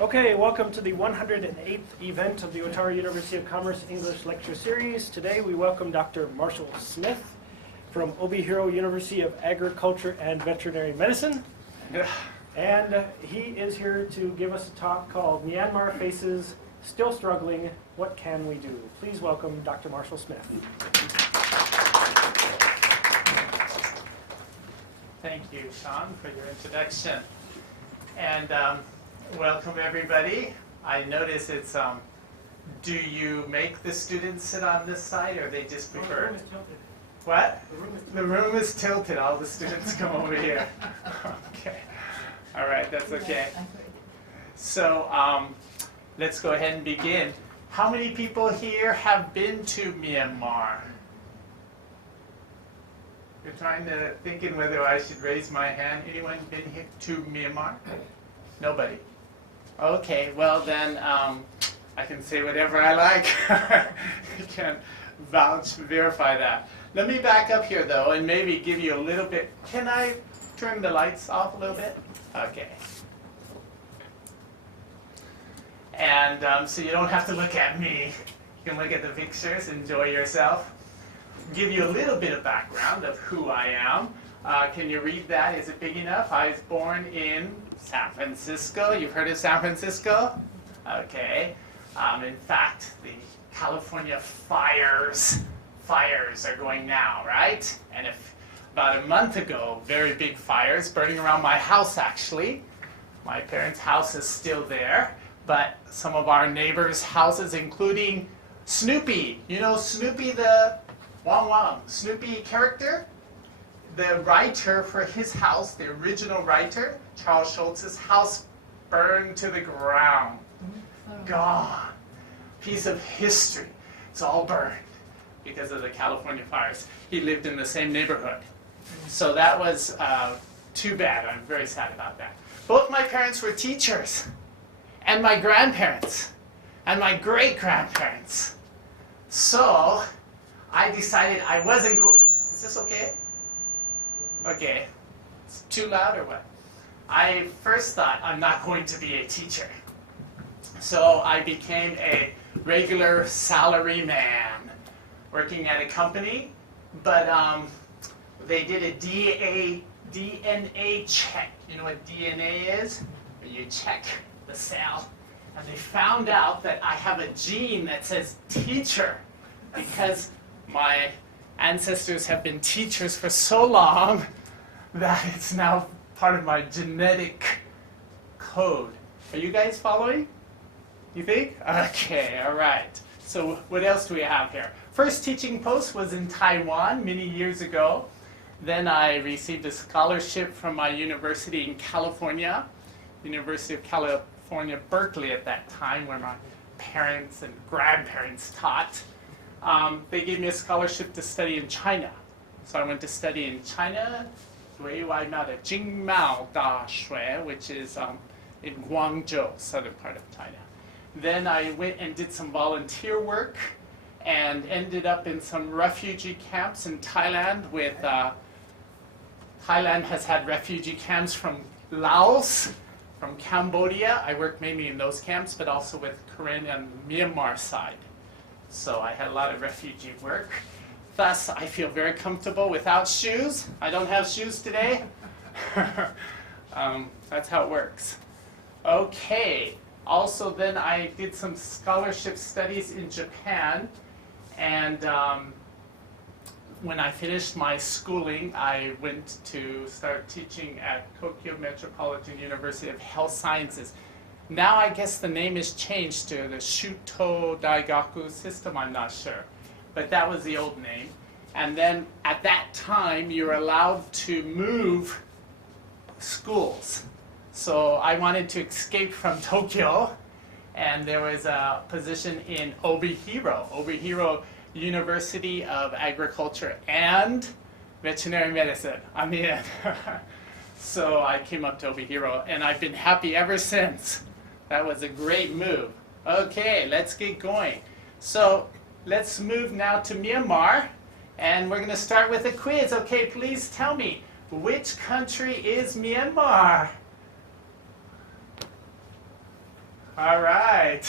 Okay, welcome to the 108th event of the Otago University of Commerce English Lecture Series. Today we welcome Dr. Marshall Smith from Obihiro University of Agriculture and Veterinary Medicine. And he is here to give us a talk called Myanmar Faces Still Struggling, What Can We Do? Please welcome Dr. Marshall Smith. Thank you, Sean, for your introduction. And welcome, everybody. I notice it's, do you make the students sit on this side, or they just prefer? The room is tilted. What? The room is tilted. The room is tilted. All the students come over here. Okay. All right, that's okay. So let's go ahead and begin. How many people here have been to Myanmar? You're trying to thinking whether I should raise my hand. Anyone been here to Myanmar? Nobody. Okay, well then I can say whatever I like. You can verify that. Let me back up here though and maybe give you a little bit. Can I turn the lights off a little bit? Okay. And so you don't have to look at me. You can look at the pictures, enjoy yourself. Give you a little bit of background of who I am. Can you read that? Is it big enough? I was born in San Francisco. You've heard of San Francisco? Okay. In fact, the California fires are going now, right? And about a month ago, very big fires burning around my house, actually. My parents' house is still there, but some of our neighbors' houses, including Snoopy. You know Snoopy the Wong Snoopy character? The writer for his house, the original writer, Charles Schulz's house, burned to the ground. Gone. Piece of history. It's all burned because of the California fires. He lived in the same neighborhood. So that was too bad. I'm very sad about that. Both my parents were teachers, and my grandparents, and my great-grandparents. So I decided I wasn't going. Is this okay? Okay. It's too loud or what? I first thought I'm not going to be a teacher. So I became a regular salary man working at a company, but they did a DNA check. You know what DNA is? Where you check the cell. And they found out that I have a gene that says teacher because my ancestors have been teachers for so long that it's now part of my genetic code. Are you guys following? You think? Okay, all right. So what else do we have here? First teaching post was in Taiwan many years ago. Then I received a scholarship from my university in California, University of California, Berkeley at that time, where my parents and grandparents taught. They gave me a scholarship to study in China. So I went to study in China, Jingmao Daxue, which is in Guangzhou, southern part of China. Then I went and did some volunteer work and ended up in some refugee camps in Thailand with, Thailand has had refugee camps from Laos, from Cambodia. I worked mainly in those camps, but also with Korean and Myanmar side. So I had a lot of refugee work. Thus, I feel very comfortable without shoes. I don't have shoes today. That's how it works. Okay. Also, then I did some scholarship studies in Japan. And when I finished my schooling, I went to start teaching at Tokyo Metropolitan University of Health Sciences. Now I guess the name is changed to the Shuto Daigaku system, I'm not sure. But that was the old name. And then at that time, you're allowed to move schools. So I wanted to escape from Tokyo, and there was a position in Obihiro University of Agriculture and Veterinary Medicine. I'm in. So I came up to Obihiro, and I've been happy ever since. That was a great move. Okay, let's get going. So let's move now to Myanmar, and we're going to start with a quiz. Okay, please tell me, which country is Myanmar? All right.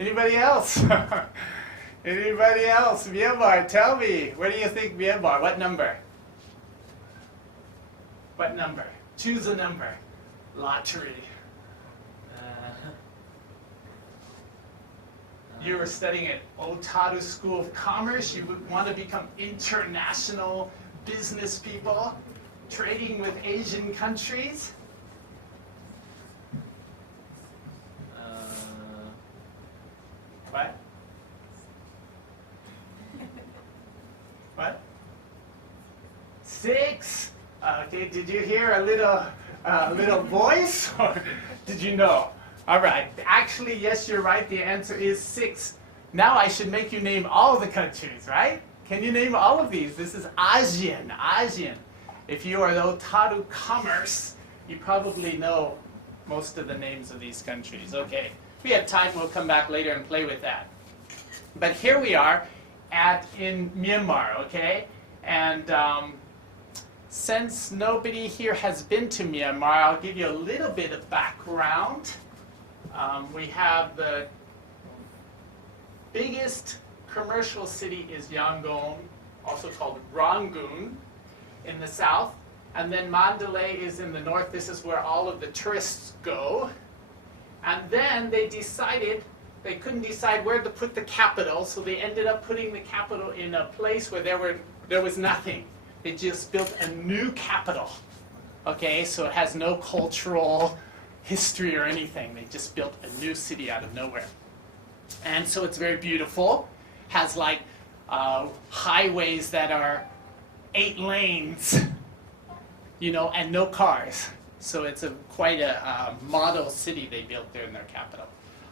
Anybody else? Anybody else? Myanmar, tell me. Where do you think Myanmar? What number? What number? Choose a number. Lottery. You were studying at Otaru School of Commerce. You would want to become international business people, trading with Asian countries. What? What? 6? Okay, did you hear a little voice, or did you know? All right, actually, yes, you're right, the answer is 6. Now I should make you name all the countries, right? Can you name all of these? This is ASEAN. If you are the Otaru Commerce, you probably know most of the names of these countries. Okay, if we have time, we'll come back later and play with that. But here we are in Myanmar, okay? And since nobody here has been to Myanmar, I'll give you a little bit of background. We have the biggest commercial city is Yangon, also called Rangoon, in the south. And then Mandalay is in the north. This is where all of the tourists go. And then they decided they couldn't decide where to put the capital, so they ended up putting the capital in a place where there was nothing. They just built a new capital. Okay, so it has no cultural history or anything. They just built a new city out of nowhere. And so it's very beautiful. Has like highways that are 8 lanes, you know, and no cars. So it's quite a model city they built there in their capital.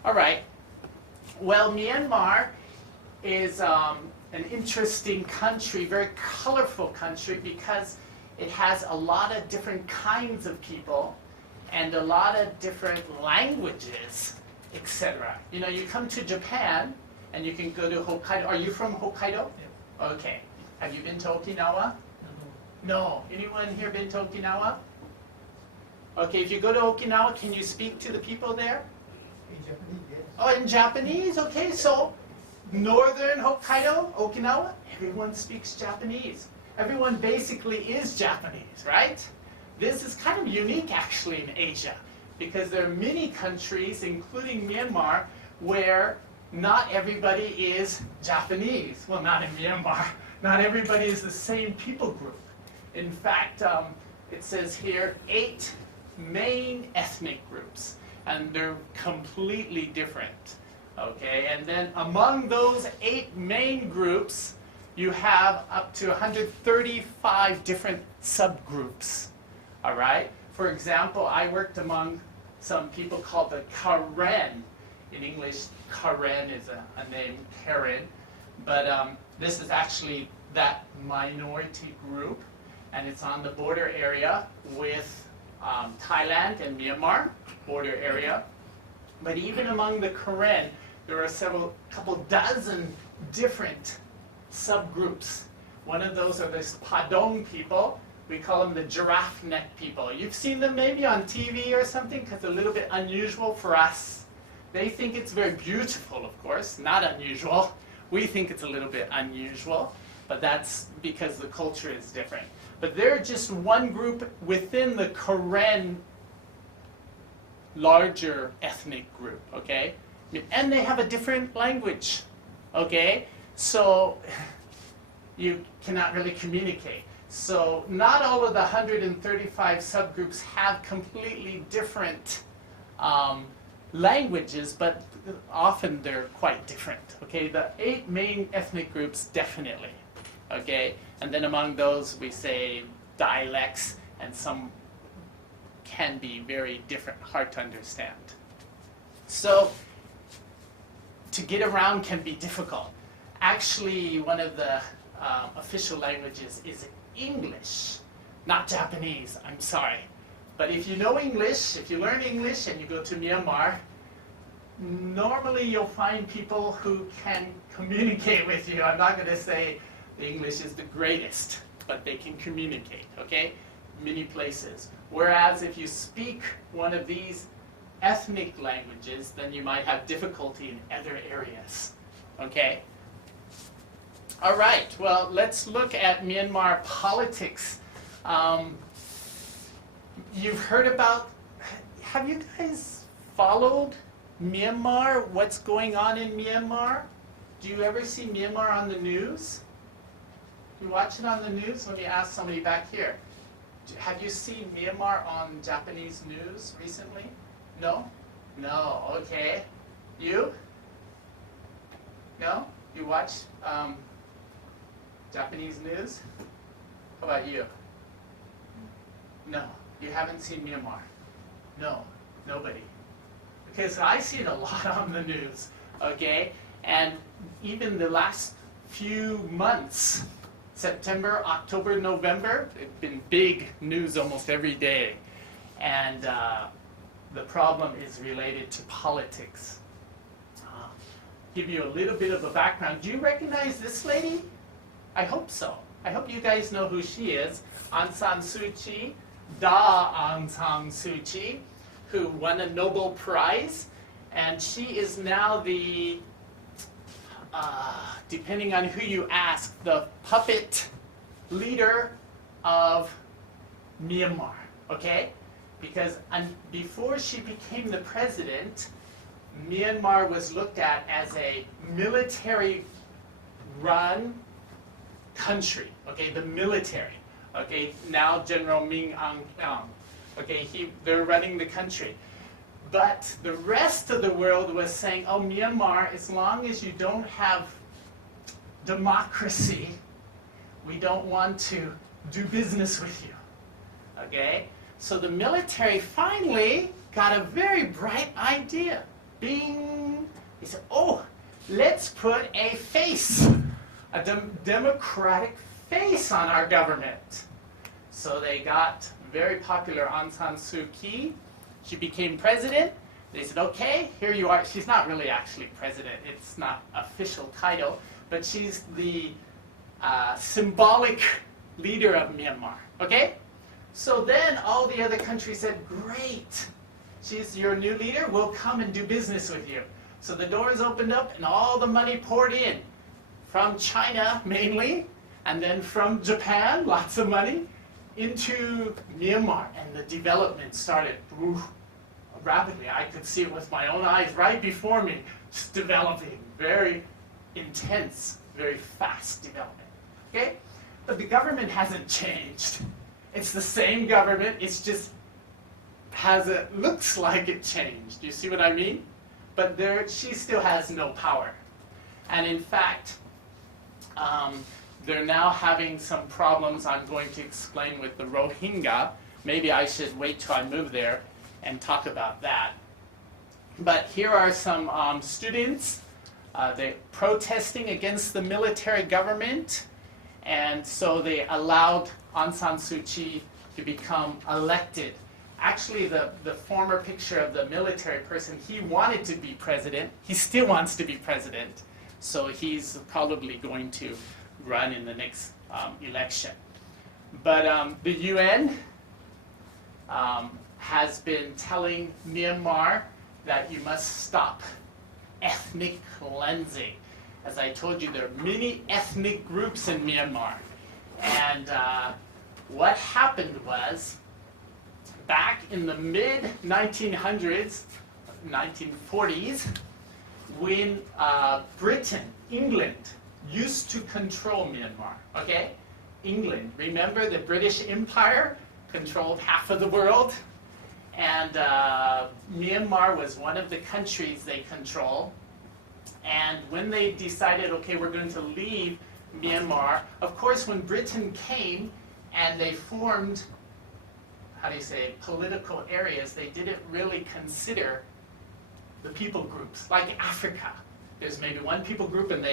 All right. Well, Myanmar is an interesting country, very colorful country, because it has a lot of different kinds of people and a lot of different languages, etc. You know, you come to Japan and you can go to Hokkaido. Are you from Hokkaido? Yeah. Okay. Have you been to Okinawa? No. Anyone here been to Okinawa? Okay, if you go to Okinawa, can you speak to the people there? In Japanese, yes. Oh, in Japanese? Okay, so northern Hokkaido, Okinawa, everyone speaks Japanese. Everyone basically is Japanese, right? This is kind of unique actually in Asia, because there are many countries, including Myanmar, where not everybody is Japanese. Well, not in Myanmar. Not everybody is the same people group. In fact, it says here 8 main ethnic groups, and they're completely different. Okay, and then among those 8 main groups, you have up to 135 different subgroups. All right? For example, I worked among some people called the Karen. In English, Karen is a name, Karen. But this is actually that minority group, and it's on the border area with Thailand and Myanmar, border area. But even among the Karen, there are couple dozen different subgroups. One of those are the Padong people. We call them the giraffe neck people. You've seen them maybe on TV or something, because they're a little bit unusual for us. They think it's very beautiful, of course, not unusual. We think it's a little bit unusual, but that's because the culture is different. But they're just one group within the Karen larger ethnic group, okay? And they have a different language, okay? So you cannot really communicate. So not all of the 135 subgroups have completely different languages, but often they're quite different, okay? The 8 main ethnic groups, definitely, okay? And then among those, we say dialects, and some can be very different, hard to understand. So to get around can be difficult. Actually, one of the official languages is English, not Japanese, I'm sorry. But if you know English, if you learn English and you go to Myanmar, normally you'll find people who can communicate with you. I'm not going to say the English is the greatest, but they can communicate, okay? Many places. Whereas if you speak one of these ethnic languages, then you might have difficulty in other areas. Okay? All right, well, let's look at Myanmar politics. You've heard about, have you guys followed Myanmar? What's going on in Myanmar? Do you ever see Myanmar on the news? You watch it on the news? Let me ask somebody back here. Have you seen Myanmar on Japanese news recently? No? No, okay. You? No? You watch Japanese news? How about you? No. You haven't seen Myanmar? No. Nobody. Because I see it a lot on the news, okay? And even the last few months, September, October, November, it's been big news almost every day. And the problem is related to politics. Give you a little bit of a background. Do you recognize this lady? I hope so. I hope you guys know who she is. Aung San Suu Kyi, Aung San Suu Kyi, who won a Nobel Prize. And she is now the, depending on who you ask, the puppet leader of Myanmar, okay? Because before she became the president, Myanmar was looked at as a military-run country, okay, the military, okay, now General Min Aung Hlaing, okay, they're running the country. But the rest of the world was saying, oh, Myanmar, as long as you don't have democracy, we don't want to do business with you, okay? So the military finally got a very bright idea. Bing! They said, oh, let's put a face, a democratic face on our government. So they got very popular Aung San Suu Kyi. She became president. They said, okay, here you are. She's not really actually president. It's not official title, but she's the symbolic leader of Myanmar, okay? So then all the other countries said, great. She's your new leader. We'll come and do business with you. So the doors opened up and all the money poured in from China mainly, and then from Japan, lots of money, into Myanmar. And the development started rapidly. I could see it with my own eyes right before me, just developing, very intense, very fast development. Okay? But the government hasn't changed. It's the same government, it's just looks like it changed. You see what I mean? But she still has no power. And in fact, they're now having some problems I'm going to explain with the Rohingya. Maybe I should wait till I move there and talk about that. But here are some students. They're protesting against the military government. And so they allowed Aung San Suu Kyi to become elected. Actually, the former picture of the military person, he wanted to be president. He still wants to be president. So he's probably going to run in the next election. But the UN has been telling Myanmar that you must stop ethnic cleansing. As I told you, there are many ethnic groups in Myanmar. And what happened was, back in the mid-1900s, 1940s, when Britain, England, used to control Myanmar, okay? England, remember the British Empire controlled half of the world? And Myanmar was one of the countries they control. And when they decided, okay, we're going to leave Myanmar, of course, when Britain came and they formed, how do you say, political areas, they didn't really consider the people groups, like Africa. There's maybe one people group and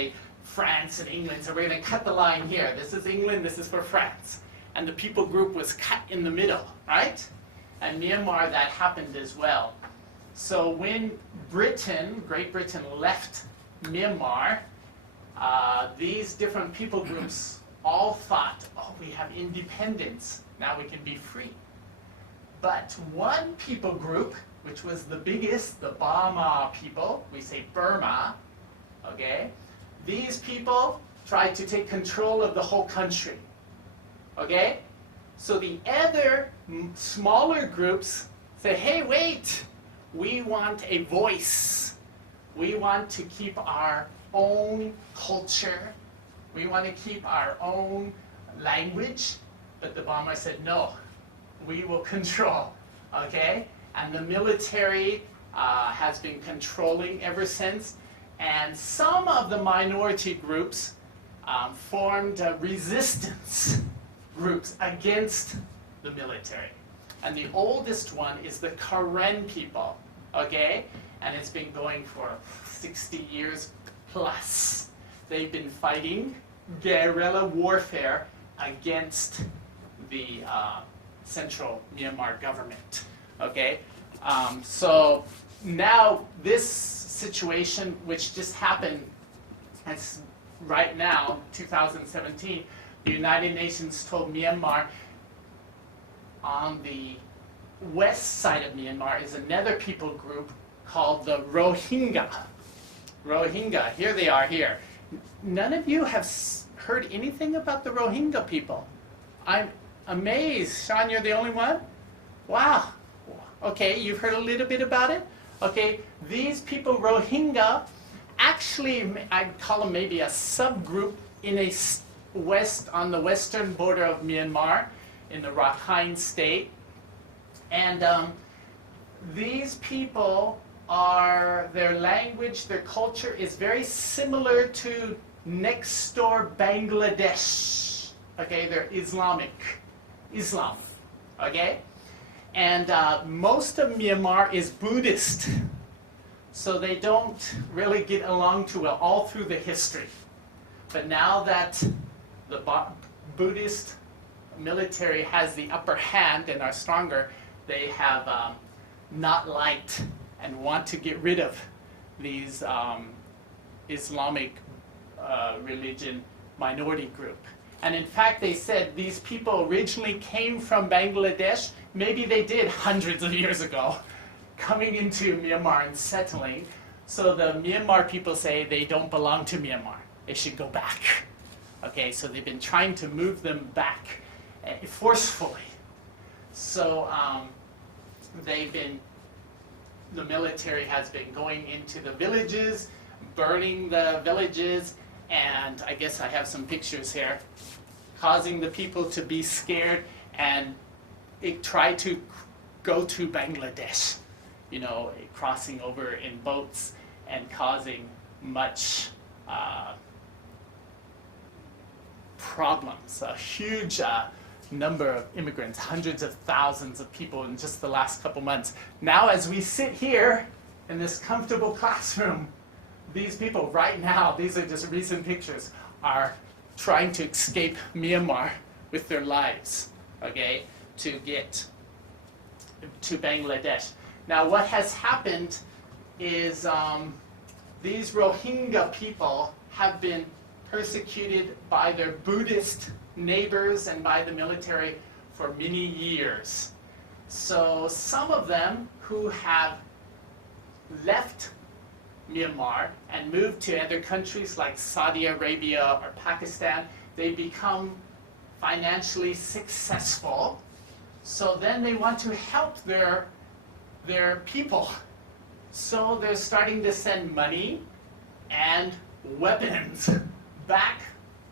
France and England, so we're going to cut the line here. This is England, this is for France. And the people group was cut in the middle, right? And Myanmar, that happened as well. So when Great Britain left Myanmar, these different people groups all thought, oh, we have independence, now we can be free. But one people group which was the biggest, the Burma people, we say Burma, okay? These people tried to take control of the whole country, okay? So the other smaller groups say, hey, wait, we want a voice. We want to keep our own culture. We want to keep our own language. But the Burma said, no, we will control, okay? And the military has been controlling ever since. And some of the minority groups formed resistance groups against the military. And the oldest one is the Karen people, okay? And it's been going for 60 years plus. They've been fighting guerrilla warfare against the central Myanmar government, okay? So now this situation, which just happened right now, 2017, the United Nations told Myanmar on the west side of Myanmar is another people group called the Rohingya. Rohingya, here they are here. None of you have heard anything about the Rohingya people. I'm amazed. Sean, you're the only one? Wow. Okay, you've heard a little bit about it? Okay, these people, Rohingya, actually, I'd call them maybe a subgroup in a on the western border of Myanmar, in the Rakhine state. And these people are, their language, their culture is very similar to next door Bangladesh. Okay, they're Islam, okay? And most of Myanmar is Buddhist. So they don't really get along too well all through the history. But now that the Buddhist military has the upper hand and are stronger, they have not liked and want to get rid of these Islamic religion minority group. And in fact, they said these people originally came from Bangladesh. Maybe they did hundreds of years ago, coming into Myanmar and settling. So the Myanmar people say they don't belong to Myanmar. They should go back. Okay, so they've been trying to move them back forcefully. So the military has been going into the villages, burning the villages, and I guess I have some pictures here, causing the people to be scared and try to go to Bangladesh, you know, crossing over in boats and causing much problems. A huge number of immigrants, hundreds of thousands of people in just the last couple months. Now as we sit here in this comfortable classroom, these people right now, these are just recent pictures, are trying to escape Myanmar with their lives, okay, to get to Bangladesh. Now what has happened is these Rohingya people have been persecuted by their Buddhist neighbors and by the military for many years. So some of them who have left Myanmar and moved to other countries like Saudi Arabia or Pakistan, they become financially successful. So then they want to help their people. So they're starting to send money and weapons back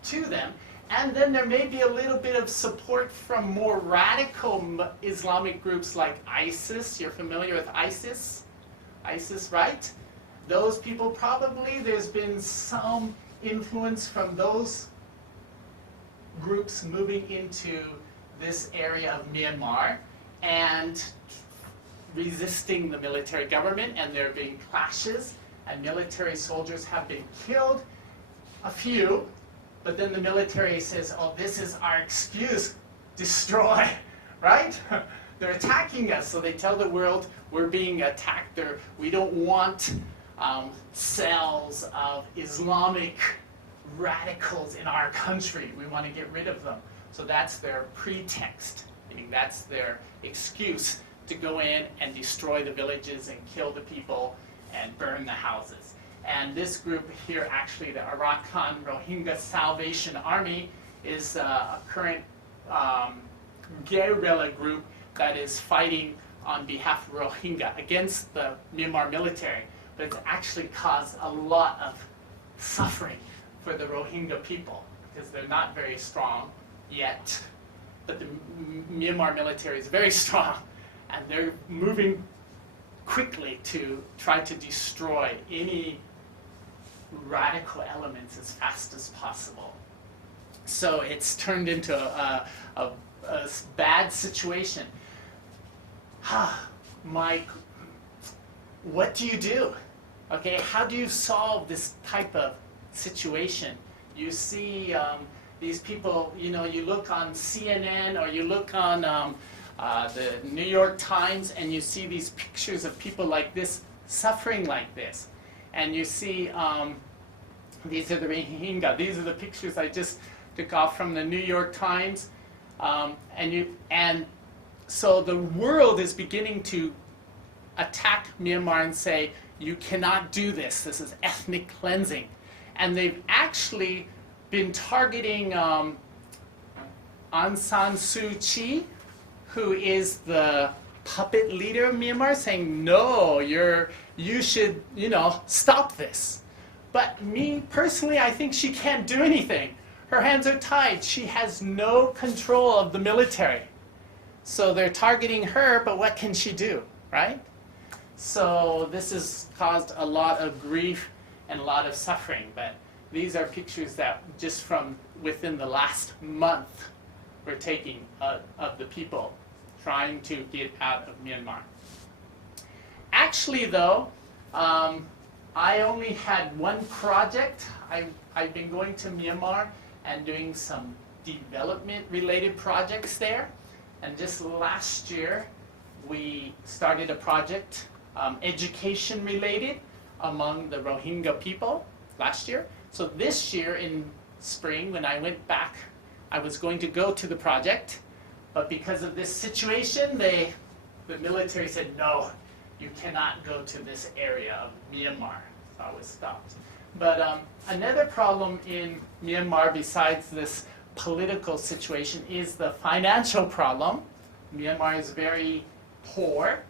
to them. And then there may be a little bit of support from more radical Islamic groups like ISIS. You're familiar with ISIS? ISIS, right? Those people probably, there's been some influence from those groups moving into this area of Myanmar and resisting the military government, and there have been clashes, and military soldiers have been killed, a few, but then the military says, oh, this is our excuse, destroy, right? They're attacking us, so they tell the world we're being attacked. We don't want cells of Islamic radicals in our country. We want to get rid of them. So that's their pretext, meaning that's their excuse to go in and destroy the villages and kill the people and burn the houses. And this group here, actually, the Arakan Rohingya Salvation Army, is a current guerrilla group that is fighting on behalf of Rohingya against the Myanmar military. But it's actually caused a lot of suffering for the Rohingya people because they're not very strong yet. But the Myanmar military is very strong, and they're moving quickly to try to destroy any radical elements as fast as possible. So it's turned into a bad situation. Mike, what do you do? Okay, how do you solve this type of situation? You see these people, you know, you look on CNN or you look on the New York Times and you see these pictures of people like this suffering like this. And you see, these are the Rohingya. These are the pictures I just took off from the New York Times. And so the world is beginning to attack Myanmar and say, you cannot do this. This is ethnic cleansing. And they've actually been targeting Aung San Suu Kyi, who is the puppet leader of Myanmar, saying, no, you should, stop this. But me, personally, I think she can't do anything. Her hands are tied. She has no control of the military. So they're targeting her, but what can she do, right? So this has caused a lot of grief and a lot of suffering. But these are pictures that just from within the last month we're taking of the people trying to get out of Myanmar. Actually, though, I only had one project. I've been going to Myanmar and doing some development-related projects there. And just last year, we started a project, education-related, among the Rohingya people last year. So this year in spring, when I went back, I was going to go to the project. But because of this situation, the military said, no, you cannot go to this area of Myanmar. So I was stopped. But another problem in Myanmar besides this political situation is the financial problem. Myanmar is very poor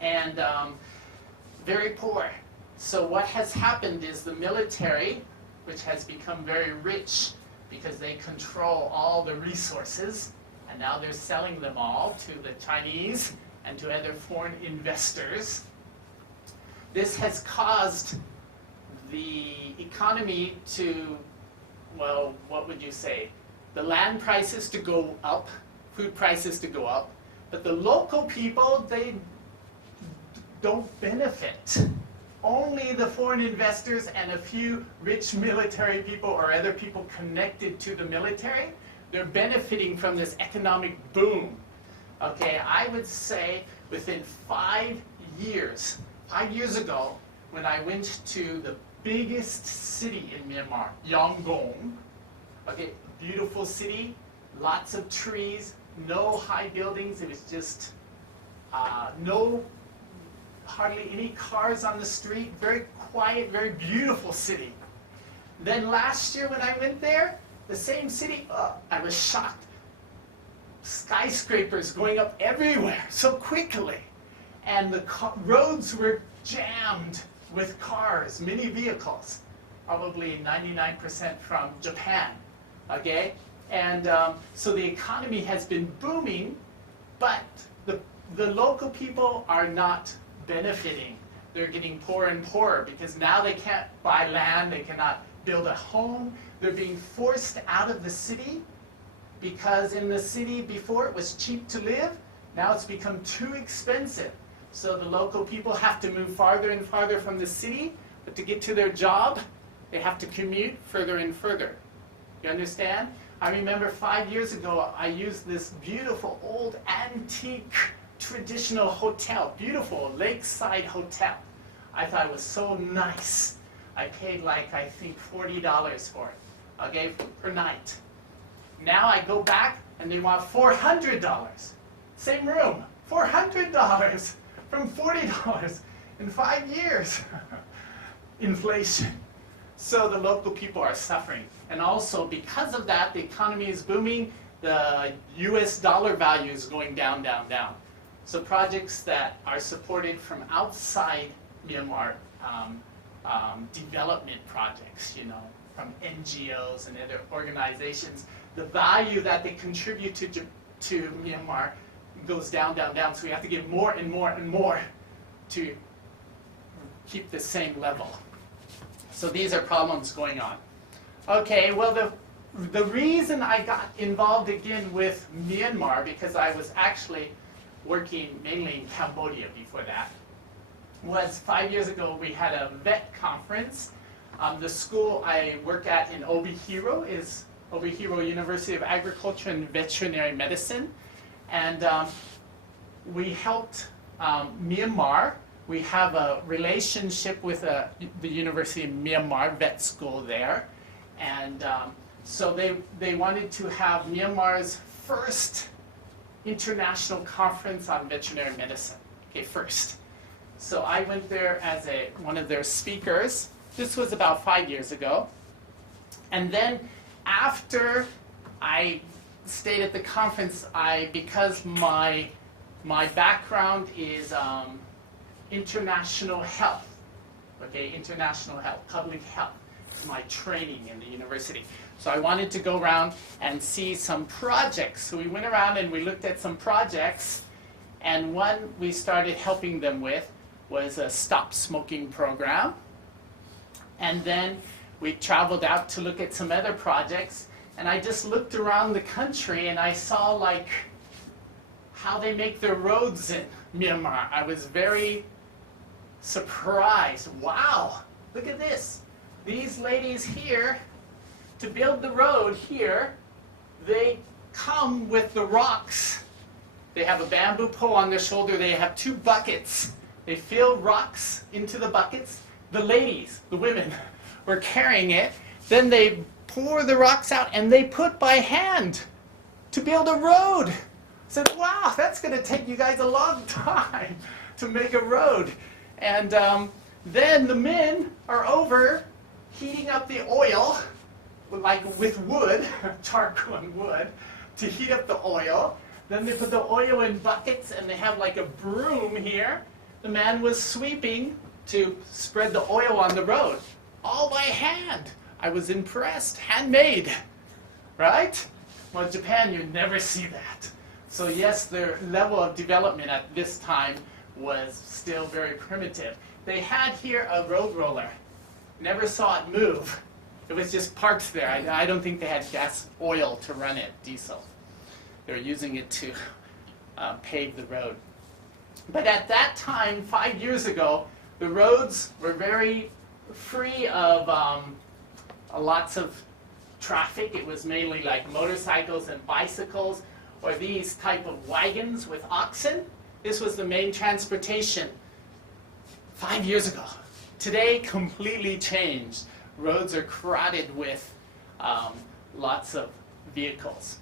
and very poor. So what has happened is the military, which has become very rich because they control all the resources, and now they're selling them all to the Chinese and to other foreign investors. This has caused the economy to, well, what would you say? The land prices to go up, food prices to go up, but the local people, they don't benefit. Only the foreign investors and a few rich military people or other people connected to the military, they're benefiting from this economic boom. Okay, I would say within 5 years ago, when I went to the biggest city in Myanmar, Yangon, okay, beautiful city, lots of trees, no high buildings, it was just hardly any cars on the street, very quiet, very beautiful city. Then last year when I went there, the same city, I was shocked. Skyscrapers going up everywhere so quickly. And the roads were jammed with cars, many vehicles, probably 99% from Japan, okay? And so the economy has been booming, but the local people are not benefiting. They're getting poorer and poorer because now they can't buy land, they cannot build a home. They're being forced out of the city because in the city before it was cheap to live, now it's become too expensive. So the local people have to move farther and farther from the city, but to get to their job, they have to commute further and further. You understand? I remember 5 years ago, I used this beautiful old antique traditional hotel, beautiful lakeside hotel. I thought it was so nice. I paid like, I think, $40 for it, okay, per night. Now I go back and they want $400. Same room, $400 from $40 in 5 years. Inflation. So the local people are suffering. And also because of that, the economy is booming, the US dollar value is going down, down, down. So projects that are supported from outside Myanmar, development projects, you know, from NGOs and other organizations, the value that they contribute to Myanmar goes down, down, down. So we have to give more and more and more to keep the same level. So these are problems going on. Okay, well the reason I got involved again with Myanmar, because I was actually working mainly in Cambodia before that, was 5 years ago we had a vet conference. The school I work at in Obihiro is Obihiro University of Agriculture and Veterinary Medicine. And we helped Myanmar. We have a relationship with the University of Myanmar vet school there. And so they wanted to have Myanmar's first international conference on veterinary medicine. Okay, first. So I went there as one of their speakers. This was about 5 years ago. And then after I stayed at the conference, because my background is international health, okay, international health, public health. It's my training in the university. So I wanted to go around and see some projects. So we went around and we looked at some projects, and one we started helping them with was a stop smoking program. And then we traveled out to look at some other projects, and I just looked around the country and I saw like how they make their roads in Myanmar. I was very surprised. Wow, look at this. These ladies here, to build the road here, they come with the rocks. They have a bamboo pole on their shoulder. They have 2 buckets. They fill rocks into the buckets. The ladies, the women, were carrying it. Then they pour the rocks out and they put by hand to build a road. I said, wow, that's going to take you guys a long time to make a road. And then the men are over heating up the oil, like with wood, charcoal and wood, to heat up the oil. Then they put the oil in buckets and they have like a broom here. The man was sweeping to spread the oil on the road, all by hand. I was impressed. Handmade, right? Well, in Japan, you'd never see that. So yes, their level of development at this time was still very primitive. They had here a road roller. Never saw it move. It was just parked there. I don't think they had gas oil to run it, diesel. They were using it to pave the road. But at that time, 5 years ago, the roads were very free of lots of traffic. It was mainly like motorcycles and bicycles, or these type of wagons with oxen. This was the main transportation 5 years ago. Today, completely changed. Roads are crowded with lots of vehicles.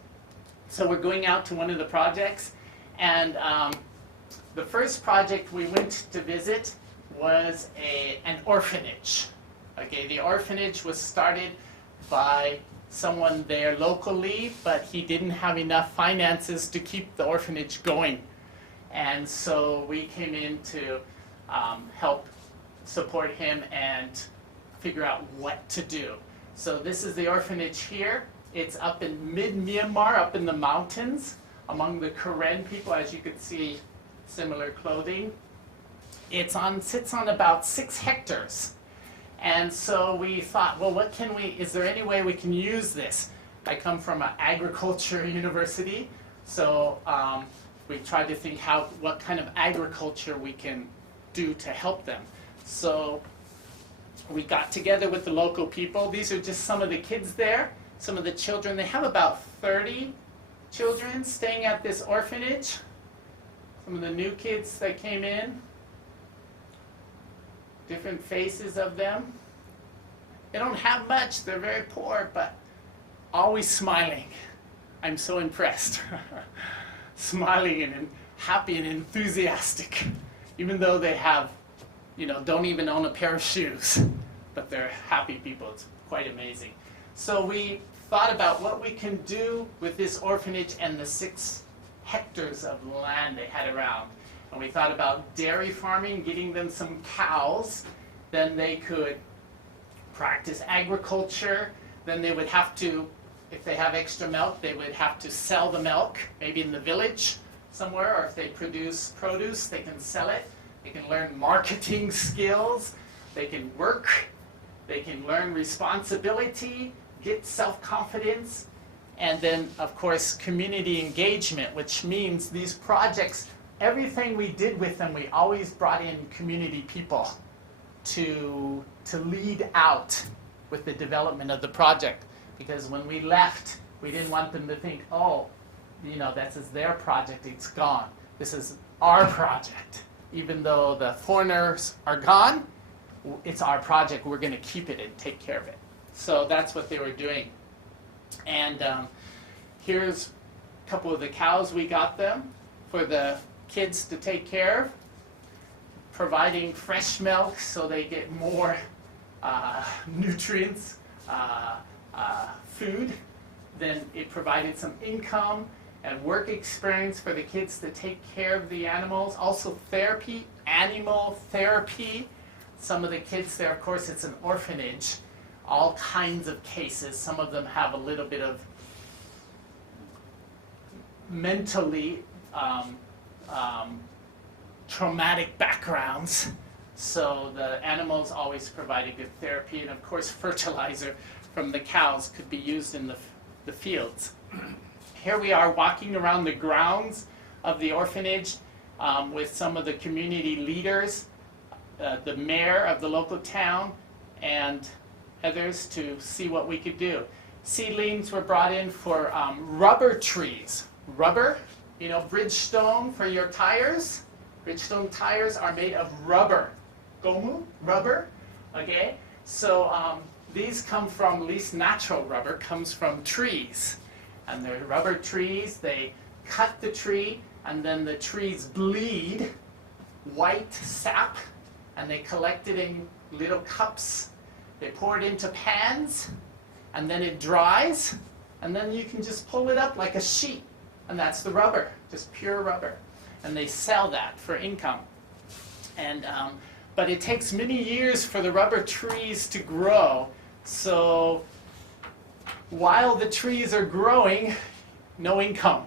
So we're going out to one of the projects, and the first project we went to visit was an orphanage. Okay, the orphanage was started by someone there locally, but he didn't have enough finances to keep the orphanage going. And so we came in to help support him and figure out what to do. So this is the orphanage here. It's up in mid-Myanmar, up in the mountains, among the Karen people, as you could see, similar clothing. It sits on about 6 hectares. And so we thought, well, is there any way we can use this? I come from an agriculture university, so we tried to think what kind of agriculture we can do to help them. So we got together with the local people. These are just some of the kids there, some of the children. They have about 30 children staying at this orphanage. Some of the new kids that came in. Different faces of them. They don't have much, they're very poor, but always smiling. I'm so impressed. Smiling and happy and enthusiastic, even though they have, don't even own a pair of shoes, but they're happy people. It's quite amazing. So we thought about what we can do with this orphanage and the 6 hectares of land they had around. And we thought about dairy farming, getting them some cows, then they could practice agriculture, then they would have to, if they have extra milk, they would have to sell the milk, maybe in the village somewhere, or if they produce produce, they can sell it. They can learn marketing skills, they can work, they can learn responsibility, get self-confidence, and then, of course, community engagement, which means these projects, everything we did with them, we always brought in community people to lead out with the development of the project. Because when we left, we didn't want them to think, oh, this is their project, it's gone. This is our project. Even though the foreigners are gone, it's our project, we're going to keep it and take care of it. So that's what they were doing. And here's a couple of the cows we got them for the kids to take care of, providing fresh milk so they get more nutrients, food. Then it provided some income and work experience for the kids to take care of the animals. Also therapy, animal therapy. Some of the kids there, of course, it's an orphanage. All kinds of cases. Some of them have a little bit of mentally traumatic backgrounds. So the animals always provided good therapy, and of course fertilizer from the cows could be used in the fields. Here we are walking around the grounds of the orphanage with some of the community leaders, the mayor of the local town, and others to see what we could do. Seedlings were brought in for rubber trees. Rubber, Bridgestone for your tires. Bridgestone tires are made of rubber. Gomu, rubber, okay? So these come from, at least natural rubber, comes from trees. And they're rubber trees, they cut the tree, and then the trees bleed white sap, and they collect it in little cups. They pour it into pans, and then it dries, and then you can just pull it up like a sheet, and that's the rubber, just pure rubber. And they sell that for income. And but it takes many years for the rubber trees to grow, so while the trees are growing, no income.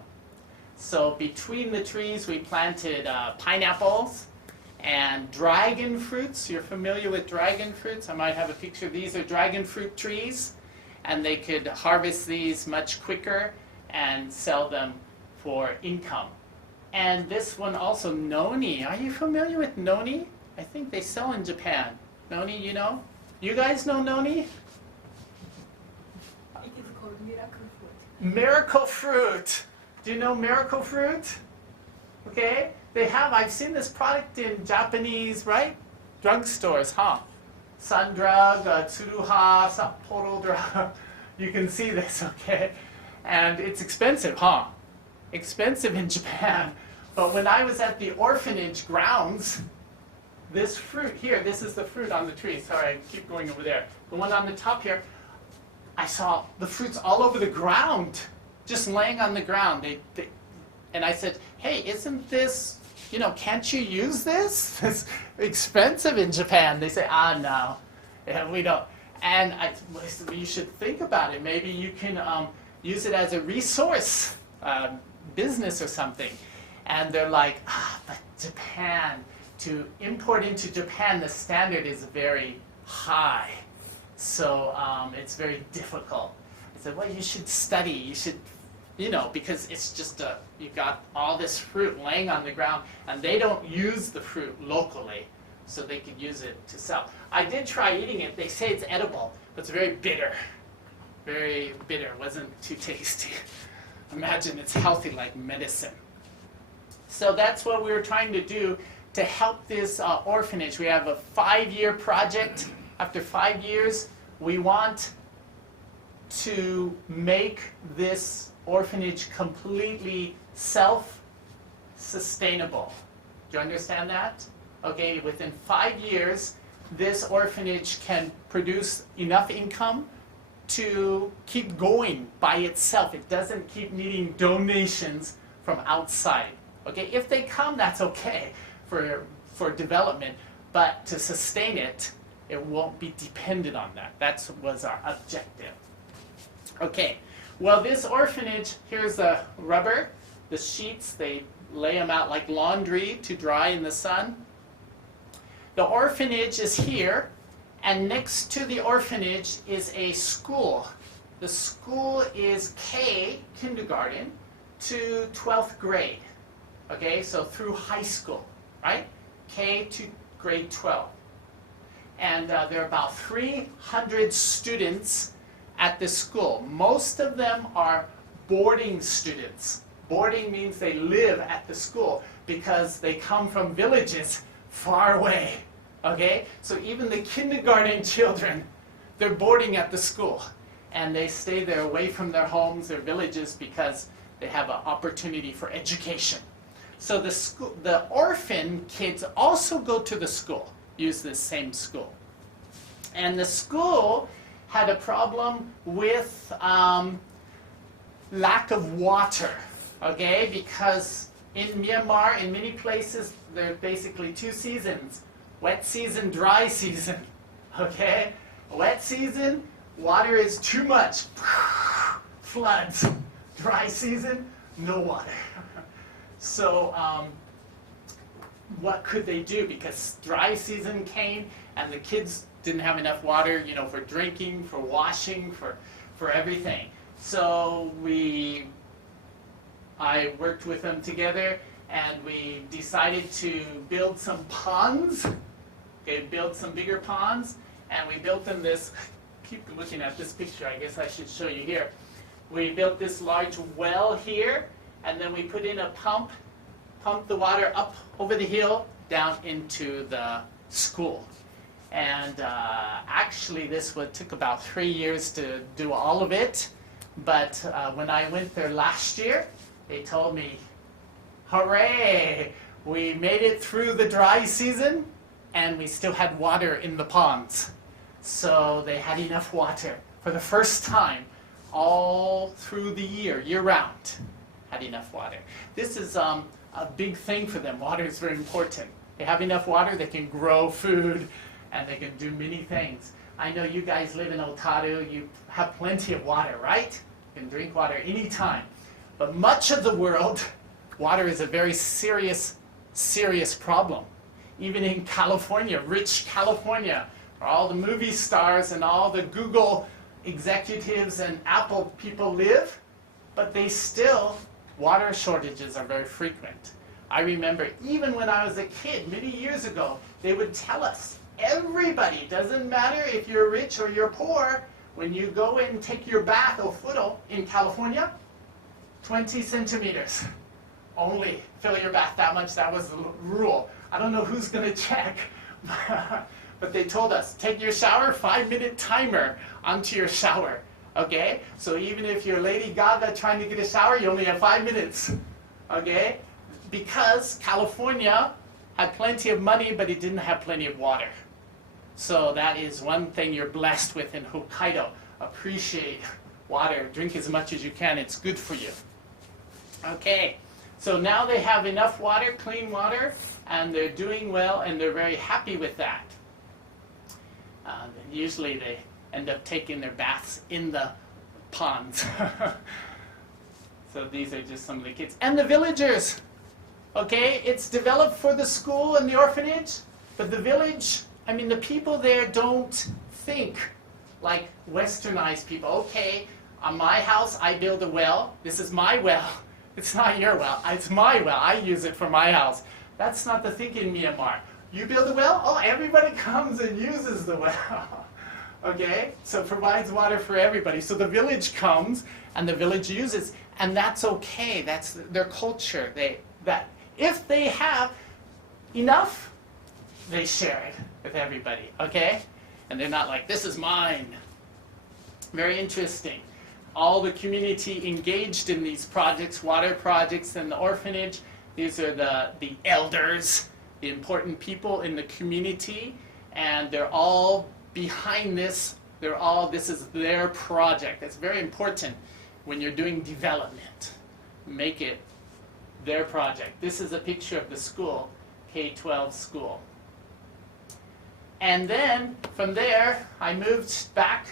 So between the trees we planted pineapples and dragon fruits. You're familiar with dragon fruits? I might have a picture. These are dragon fruit trees, and they could harvest these much quicker and sell them for income. And this one also, noni. Are you familiar with noni? I think they sell in Japan. Noni, you know? You guys know noni? It is called miracle fruit. Miracle fruit. Do you know miracle fruit? Okay. They have, I've seen this product in Japanese, right? Drugstores, huh? Sundrug, Tsuruha, Sapporo Drug. You can see this, okay? And it's expensive, huh? Expensive in Japan. But when I was at the orphanage grounds, this fruit here, this is the fruit on the tree. Sorry, I keep going over there. The one on the top here, I saw the fruits all over the ground, just laying on the ground. And I said, hey, isn't this, can't you use this? It's expensive in Japan. They say, no, yeah, we don't. And I said, you should think about it. Maybe you can use it as a resource business or something. And they're like, but Japan, to import into Japan, the standard is very high. So it's very difficult. I said, well, you should study. You should, because it's just you got all this fruit laying on the ground, and they don't use the fruit locally, so they could use it to sell. I did try eating it. They say it's edible, but it's very bitter. Very bitter. It wasn't too tasty. Imagine it's healthy like medicine. So that's what we were trying to do to help this orphanage. We have a 5-year project. After 5 years, we want to make this orphanage completely sustainable. Do you understand that? Okay, within 5 years, this orphanage can produce enough income to keep going by itself. It doesn't keep needing donations from outside. Okay, if they come, that's okay for development, but to sustain it, it won't be dependent on that. That was our objective. Okay, well, this orphanage, here's the rubber, the sheets, they lay them out like laundry to dry in the sun. The orphanage is here, and next to the orphanage is a school. The school is K, kindergarten, to 12th grade. Okay, so through high school, right? K to grade 12. And there are about 300 students at this school. Most of them are boarding students. Boarding means they live at the school because they come from villages far away. Okay? So even the kindergarten children, they're boarding at the school. And they stay there away from their homes, their villages, because they have an opportunity for education. So the orphan kids also go to the school, use this same school. And the school had a problem with lack of water, okay? Because in Myanmar, in many places, there are basically 2 seasons, wet season, dry season, okay? Wet season, water is too much, floods. Dry season, no water. So what could they do? Because dry season came and the kids didn't have enough water, you know, for drinking, for washing, for everything. So I worked with them together, and we decided to build some ponds. Okay, build some bigger ponds, and we built them this. Keep looking at this picture. I guess I should show you here. We built this large well here, and then we put in a pump the water up over the hill down into the school. And actually this took about 3 years to do all of it, but when I went there last year, they told me, hooray, we made it through the dry season and we still had water in the ponds. So they had enough water for the first time all through the year round, had enough water. This is a big thing for them. Water is very important. They have enough water, they can grow food, and they can do many things. I know you guys live in Otaru, you have plenty of water, right? You can drink water anytime. But much of the world, water is a very serious problem. Even in California, rich California, where all the movie stars and all the Google executives and Apple people live, but water shortages are very frequent. I remember even when I was a kid, many years ago, they would tell us, everybody, doesn't matter if you're rich or you're poor, when you go and take your bath or fudo in California, 20 centimeters. Only fill your bath that much, that was the rule. I don't know who's going to check, but they told us, take your shower, 5-minute timer onto your shower. Okay? So even if you're Lady Gaga trying to get a shower, you only have 5 minutes. Okay? Because California had plenty of money, but it didn't have plenty of water. So that is one thing you're blessed with in Hokkaido. Appreciate water. Drink as much as you can. It's good for you. Okay. So now they have enough water, clean water, and they're doing well, and they're very happy with that. Usually they end up taking their baths in the ponds. So these are just some of the kids. And the villagers. Okay, it's developed for the school and the orphanage, but the village, I mean, the people there don't think like westernized people. Okay, on my house, I build a well. This is my well. It's not your well. It's my well. I use it for my house. That's not the thinking in Myanmar. You build a well? Oh, everybody comes and uses the well. Okay? So it provides water for everybody. So the village comes and the village uses, and that's okay. That's their culture. If they have enough, they share it with everybody. Okay? And they're not like, this is mine. Very interesting. All the community engaged in these projects, water projects, and the orphanage, These are the elders, the important people in the community, and they're all behind this. This is their project. It's very important when you're doing development. Make it their project. This is a picture of the school, K-12 school. And then from there, I moved back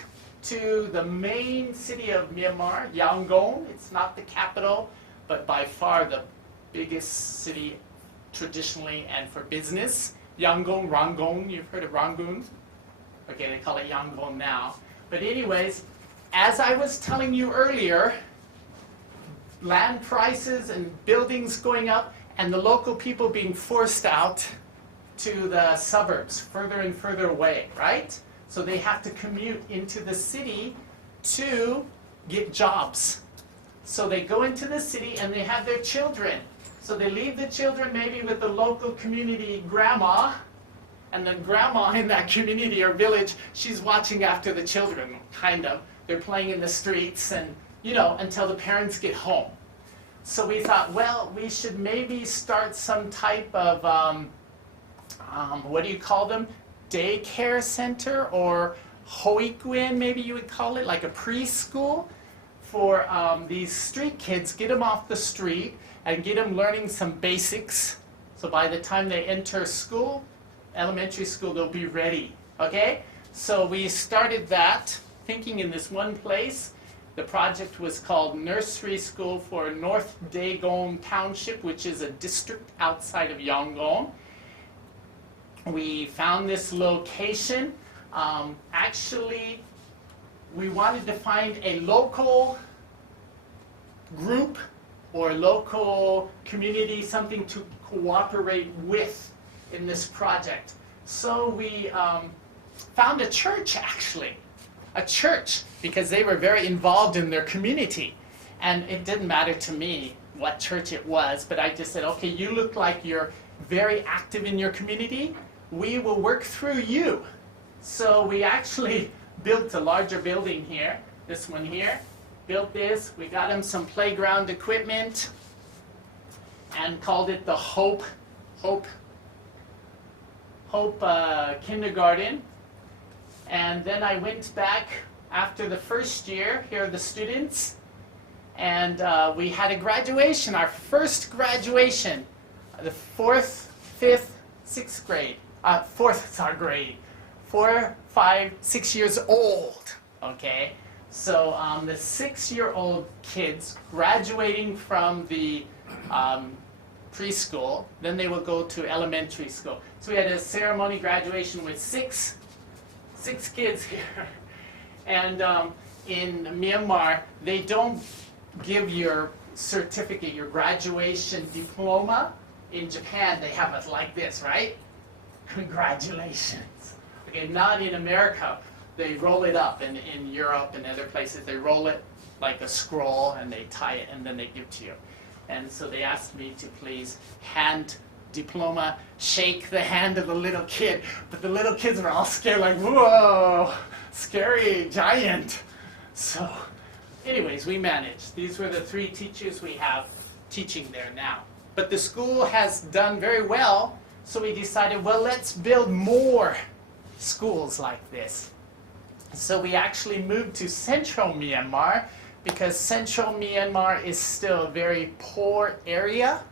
to the main city of Myanmar, Yangon. It's not the capital, but by far the biggest city traditionally and for business. Yangon, Rangoon, you've heard of Rangoon? Okay, they call it Yangon now. But anyways, as I was telling you earlier, land prices and buildings going up and the local people being forced out to the suburbs, further and further away, right? So they have to commute into the city to get jobs. So they go into the city and they have their children. So they leave the children maybe with the local community grandma, and the grandma in that community or village, she's watching after the children, kind of. They're playing in the streets and, until the parents get home. So we thought, well, we should maybe start some type of, what do you call them? Daycare center or hoikuen, maybe you would call it, like a preschool for these street kids. Get them off the street and get them learning some basics. So by the time they enter school, elementary school, they'll be ready, okay? So we started that, thinking in this one place. The project was called Nursery School for North Daegon Township, which is a district outside of Yangon. We found this location. Actually, we wanted to find a local group or local community, something to cooperate with in this project. So we found a church, actually. A church, because they were very involved in their community. And it didn't matter to me what church it was, but I just said, okay, you look like you're very active in your community. We will work through you. So we actually built a larger building here, this one here. Built this, we got them some playground equipment and called it the Hope Kindergarten. And then I went back after the first year. Here are the students. And we had a graduation, our first graduation, the 4th, 5th, 6th grade. 4th is our grade. 4, 5, 6 years old, okay? So the 6-year-old kids graduating from the preschool, then they will go to elementary school. So we had a ceremony graduation with six kids here. And in Myanmar, they don't give your certificate, your graduation diploma. In Japan, they have it like this, right? Congratulations. Okay, not in America. They roll it up, and in Europe and other places, they roll it like a scroll, and they tie it, and then they give to you. And so they asked me to please hand diploma, shake the hand of the little kid. But the little kids were all scared, like, whoa, scary, giant. So anyways, we managed. These were the 3 teachers we have teaching there now. But the school has done very well, so we decided, well, let's build more schools like this. So we actually moved to central Myanmar, because central Myanmar is still a very poor area,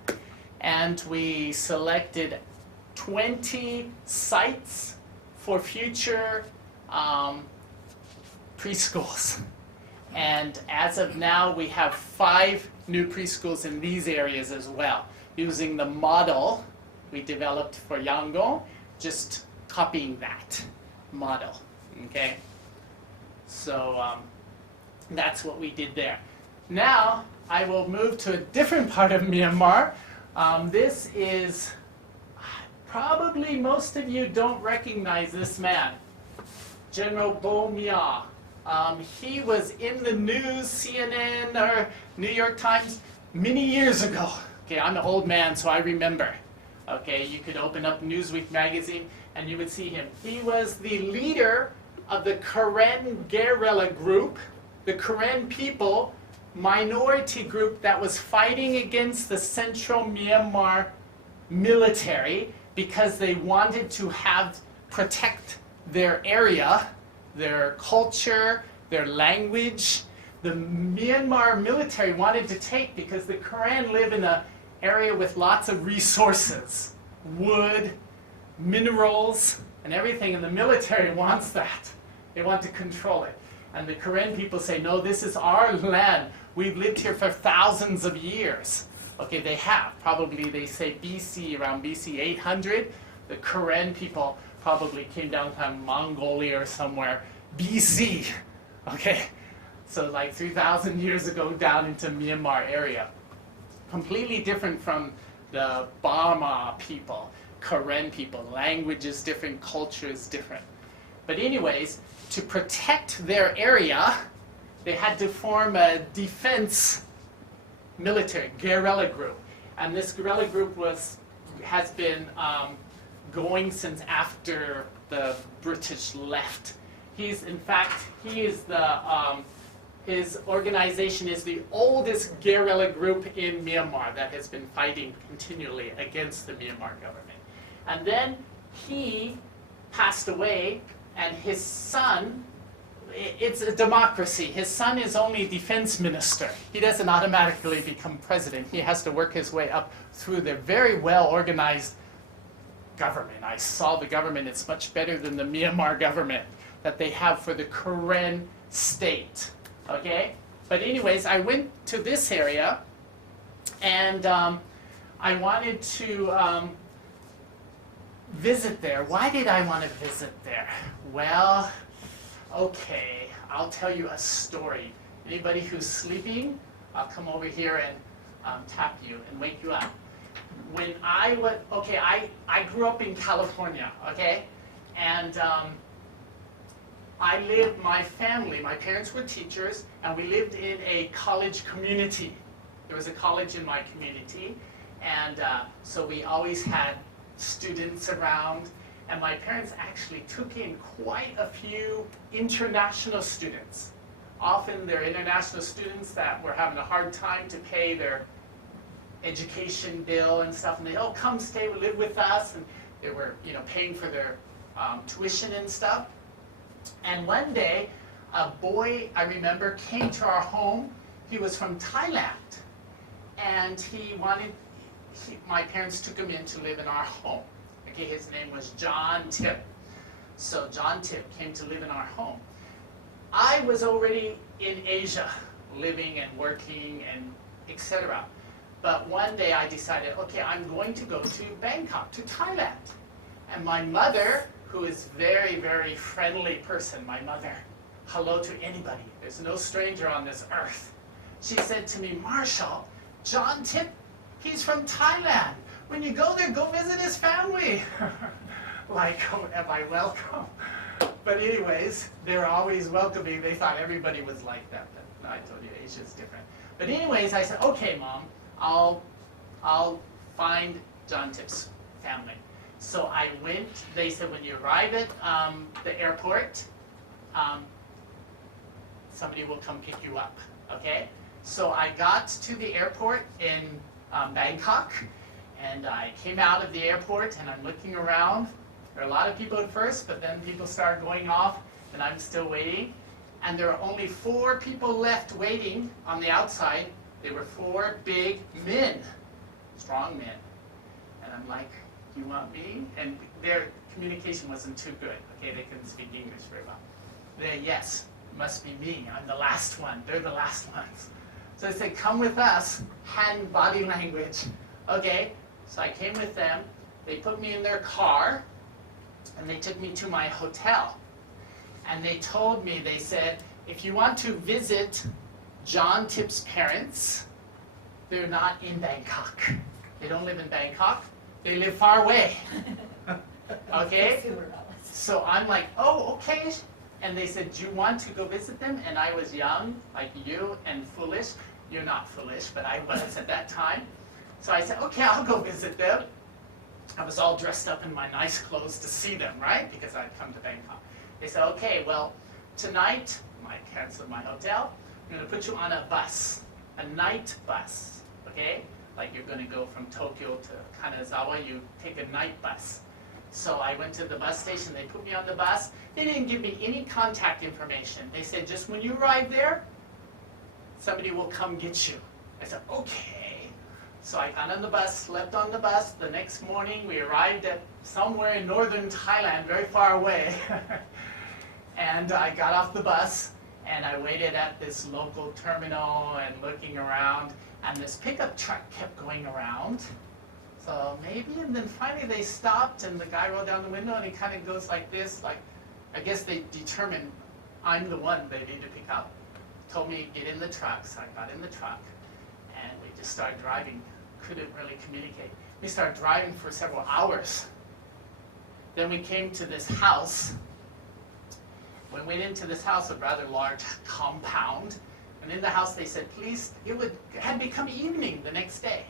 and we selected 20 sites for future preschools. And as of now, we have 5 new preschools in these areas as well, using the model we developed for Yangon, just copying that model, okay? So that's what we did there. Now, I will move to a different part of Myanmar. This is, probably most of you don't recognize this man, General Bonilla. He was in the news, CNN or New York Times, many years ago. Okay, I'm an old man, so I remember. Okay, you could open up Newsweek magazine and you would see him. He was the leader of the Karen Guerrilla group. The Karen people minority group that was fighting against the central Myanmar military because they wanted to protect their area, their culture, their language. The Myanmar military wanted to take because the Karen live in an area with lots of resources, wood, minerals, and everything, and the military wants that. They want to control it. And the Karen people say, no, this is our land. We've lived here for thousands of years. Okay, they have. Probably they say BC, around BC 800. The Karen people probably came down from Mongolia or somewhere, BC. Okay, so like 3,000 years ago down into Myanmar area. Completely different from the Burma people, Karen people. Language is different, culture is different. But anyways, to protect their area, they had to form a defense military, guerrilla group. And this guerrilla group has been going since after the British left. His organization is the oldest guerrilla group in Myanmar that has been fighting continually against the Myanmar government. And then he passed away, and his son, it's a democracy. His son is only defense minister. He doesn't automatically become president. He has to work his way up through the very well organized government. I saw the government. It's much better than the Myanmar government that they have for the Karen state. Okay? But anyways, I went to this area, and I wanted to visit there. Why did I want to visit there? Well, okay, I'll tell you a story. Anybody who's sleeping, I'll come over here and tap you and wake you up. When I was, okay, I grew up in California, okay? And my parents were teachers, and we lived in a college community. There was a college in my community, and so we always had students around, and my parents actually took in quite a few international students. Often they're international students that were having a hard time to pay their education bill and stuff, and they, oh, come stay, live with us, and they were, paying for their tuition and stuff. And one day, a boy, I remember, came to our home. He was from Thailand, and my parents took him in to live in our home. Okay, his name was John Tip. So John Tip came to live in our home. I was already in Asia, living and working and etc. But one day I decided, okay, I'm going to go to Bangkok, to Thailand. And my mother, who is very, very friendly person, my mother, hello to anybody. There's no stranger on this earth. She said to me, Marshall, John Tip, he's from Thailand. When you go there, go visit his family. Like, oh, am I welcome? But anyways, they're always welcoming. They thought everybody was like that. But no, I told you, Asia's different. But anyways, I said, okay, Mom, I'll find John Tip's family. So I went. They said, when you arrive at the airport, somebody will come pick you up, okay? So I got to the airport in Bangkok, and I came out of the airport, and I'm looking around. There are a lot of people at first, but then people start going off, and I'm still waiting. And there are only 4 people left waiting on the outside. They were 4 big men, strong men. And I'm like, you want me? And their communication wasn't too good. Okay, they couldn't speak English very well. Yes, it must be me. I'm the last one. They're the last ones. So I said, come with us, hand body language. Okay, so I came with them. They put me in their car, and they took me to my hotel. And they told me, they said, if you want to visit John Tip's parents, they're not in Bangkok. They don't live in Bangkok. They live far away. Okay? So I'm like, oh, okay. And they said, do you want to go visit them? And I was young, like you, and foolish. You're not foolish, but I was at that time. So I said, okay, I'll go visit them. I was all dressed up in my nice clothes to see them, right? Because I'd come to Bangkok. They said, okay, well, tonight, I canceled my hotel. I'm going to put you on a bus, a night bus, okay? Like you're going to go from Tokyo to Kanazawa, you take a night bus. So I went to the bus station, they put me on the bus. They didn't give me any contact information. They said, just when you arrive there, somebody will come get you. I said, okay. So I got on the bus, slept on the bus. The next morning, we arrived at somewhere in northern Thailand, very far away. And I got off the bus, and I waited at this local terminal and looking around, and this pickup truck kept going around. So maybe, and then finally they stopped, and the guy rolled down the window, and he kind of goes like this, like, I guess they determined I'm the one they need to pick up. Told me, get in the truck, so I got in the truck, and we just started driving. Couldn't really communicate. We started driving for several hours. Then we came to this house. We went into this house, a rather large compound, and in the house they said, please, it had become evening the next day.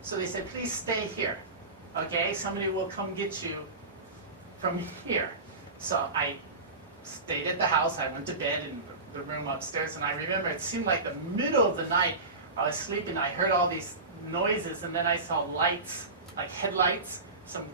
So they said, please stay here, okay? Somebody will come get you from here. So I stayed at the house. I went to bed in the room upstairs, and I remember it seemed like the middle of the night. I was sleeping. I heard all these noises, and then I saw lights, like headlights. Some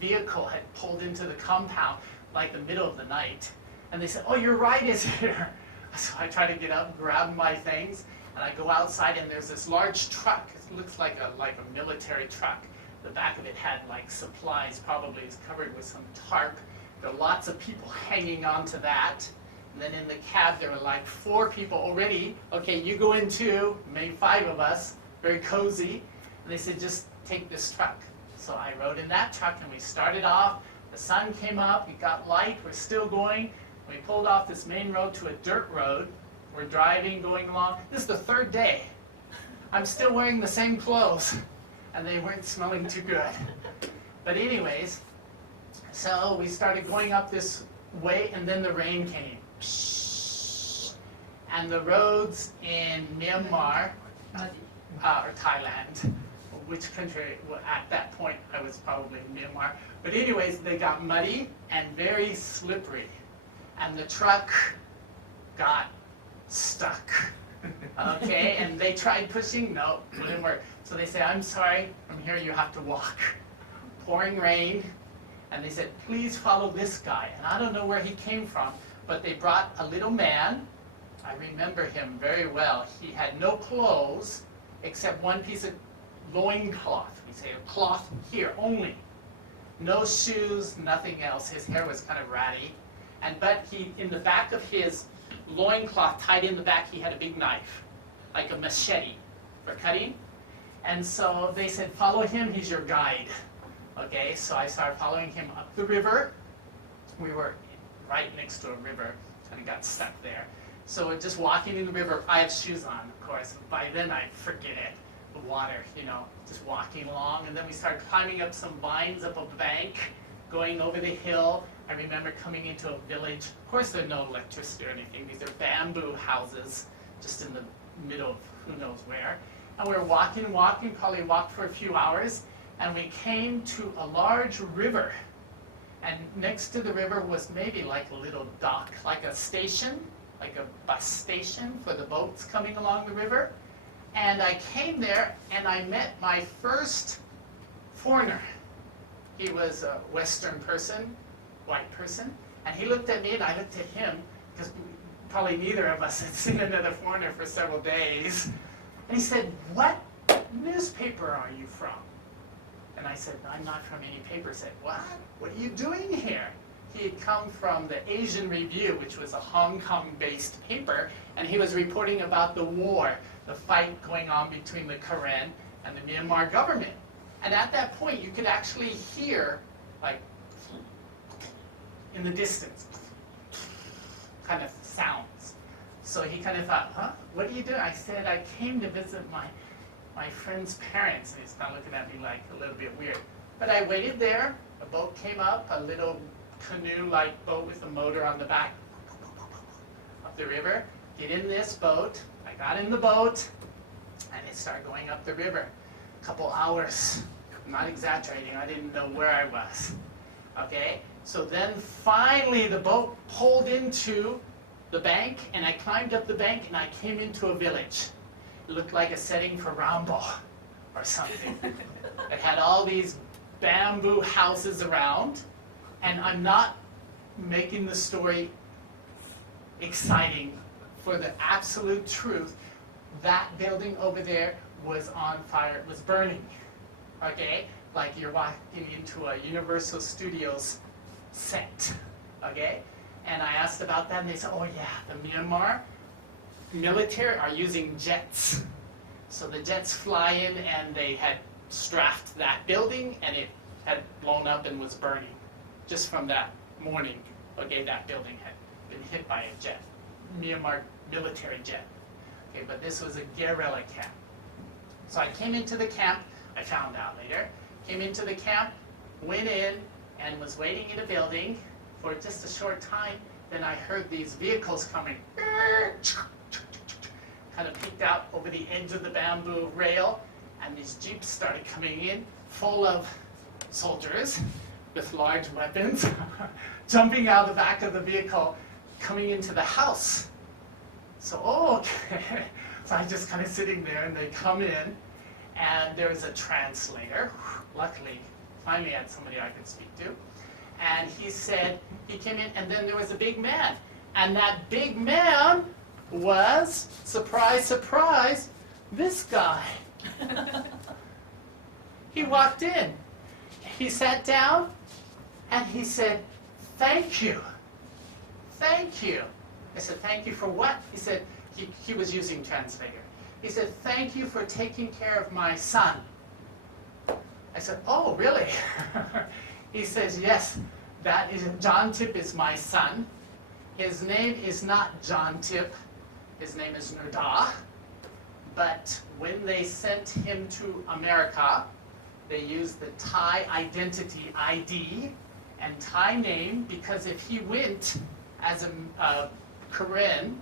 vehicle had pulled into the compound, like the middle of the night. And they said, oh, your ride is here. So I try to get up, grab my things, and I go outside, and there's this large truck. It looks like a military truck. The back of it had like supplies, probably is covered with some tarp. There are lots of people hanging on to that. And then in the cab, there were like 4 people already. Okay, you go in too, maybe 5 of us, very cozy. And they said, just take this truck. So I rode in that truck, and we started off. The sun came up, it got light, we're still going. We pulled off this main road to a dirt road. We're driving, going along. This is the 3rd day. I'm still wearing the same clothes, and they weren't smelling too good. But anyways, so we started going up this way, and then the rain came. And the roads in Myanmar, or Thailand, which country, well, at that point I was probably in Myanmar. But anyways, they got muddy and very slippery. And the truck got stuck. Okay, and they tried pushing, no, wouldn't work. So they said, I'm sorry, from here you have to walk. Pouring rain, and they said, please follow this guy. And I don't know where he came from, but they brought a little man. I remember him very well. He had no clothes except one piece of loincloth. We say a cloth here only. No shoes, nothing else. His hair was kind of ratty. But he, in the back of his loincloth, tied in the back, he had a big knife, like a machete for cutting. And so they said, follow him, he's your guide. Okay, so I started following him up the river. We were right next to a river, and got stuck there. So just walking in the river, I have shoes on, of course. By then I forget it, the water, just walking along. And then we started climbing up some vines up a bank, going over the hill. I remember coming into a village. Of course, there's no electricity or anything. These are bamboo houses just in the middle of who knows where. And we were walking, probably walked for a few hours, and we came to a large river. And next to the river was maybe like a little dock, like a station, like a bus station for the boats coming along the river. And I came there, and I met my first foreigner. He was a Western person, white person, and he looked at me and I looked at him, because probably neither of us had seen another foreigner for several days. And he said, what newspaper are you from? And I said, I'm not from any paper. He said, what? What are you doing here? He had come from the Asian Review, which was a Hong Kong-based paper, and he was reporting about the war, the fight going on between the Karen and the Myanmar government. And at that point, you could actually hear, like, in the distance, kind of sounds. So he kind of thought, huh? What are you doing? I said, I came to visit my friend's parents. And he's kind of looking at me like a little bit weird. But I waited there. A boat came up, a little canoe-like boat with a motor on the back, up the river. Get in this boat. I got in the boat, and it started going up the river. A couple hours. I'm not exaggerating. I didn't know where I was. Okay? So then finally the boat pulled into the bank, and I climbed up the bank, and I came into a village. It looked like a setting for Rambo or something. It had all these bamboo houses around, and I'm not making the story exciting. For the absolute truth, that building over there was on fire, it was burning, okay? Like you're walking into a Universal Studios set, okay? And I asked about that, and they said, oh yeah, the Myanmar military are using jets. So the jets fly in, and they had strafed that building, and it had blown up and was burning. Just from that morning, okay, that building had been hit by a jet, Myanmar military jet. Okay, but this was a guerrilla camp. So I came into the camp, I found out later, came into the camp, went in, and was waiting in a building for just a short time. Then I heard these vehicles coming, kind of peeked out over the edge of the bamboo rail, and these jeeps started coming in, full of soldiers with large weapons, jumping out the back of the vehicle, coming into the house. So, oh, okay. So I just kind of sitting there, and they come in, and there's a translator. Luckily, finally had somebody I could speak to. And he said, he came in, and then there was a big man. And that big man was, surprise, surprise, this guy. He walked in. He sat down, and he said, thank you. Thank you. I said, thank you for what? He said, he was using translator. He said, thank you for taking care of my son. I said, oh, really? He says, yes, that is, John Tip is my son. His name is not John Tip. His name is Nurda. But when they sent him to America, they used the Thai identity ID and Thai name, because if he went as a Korean,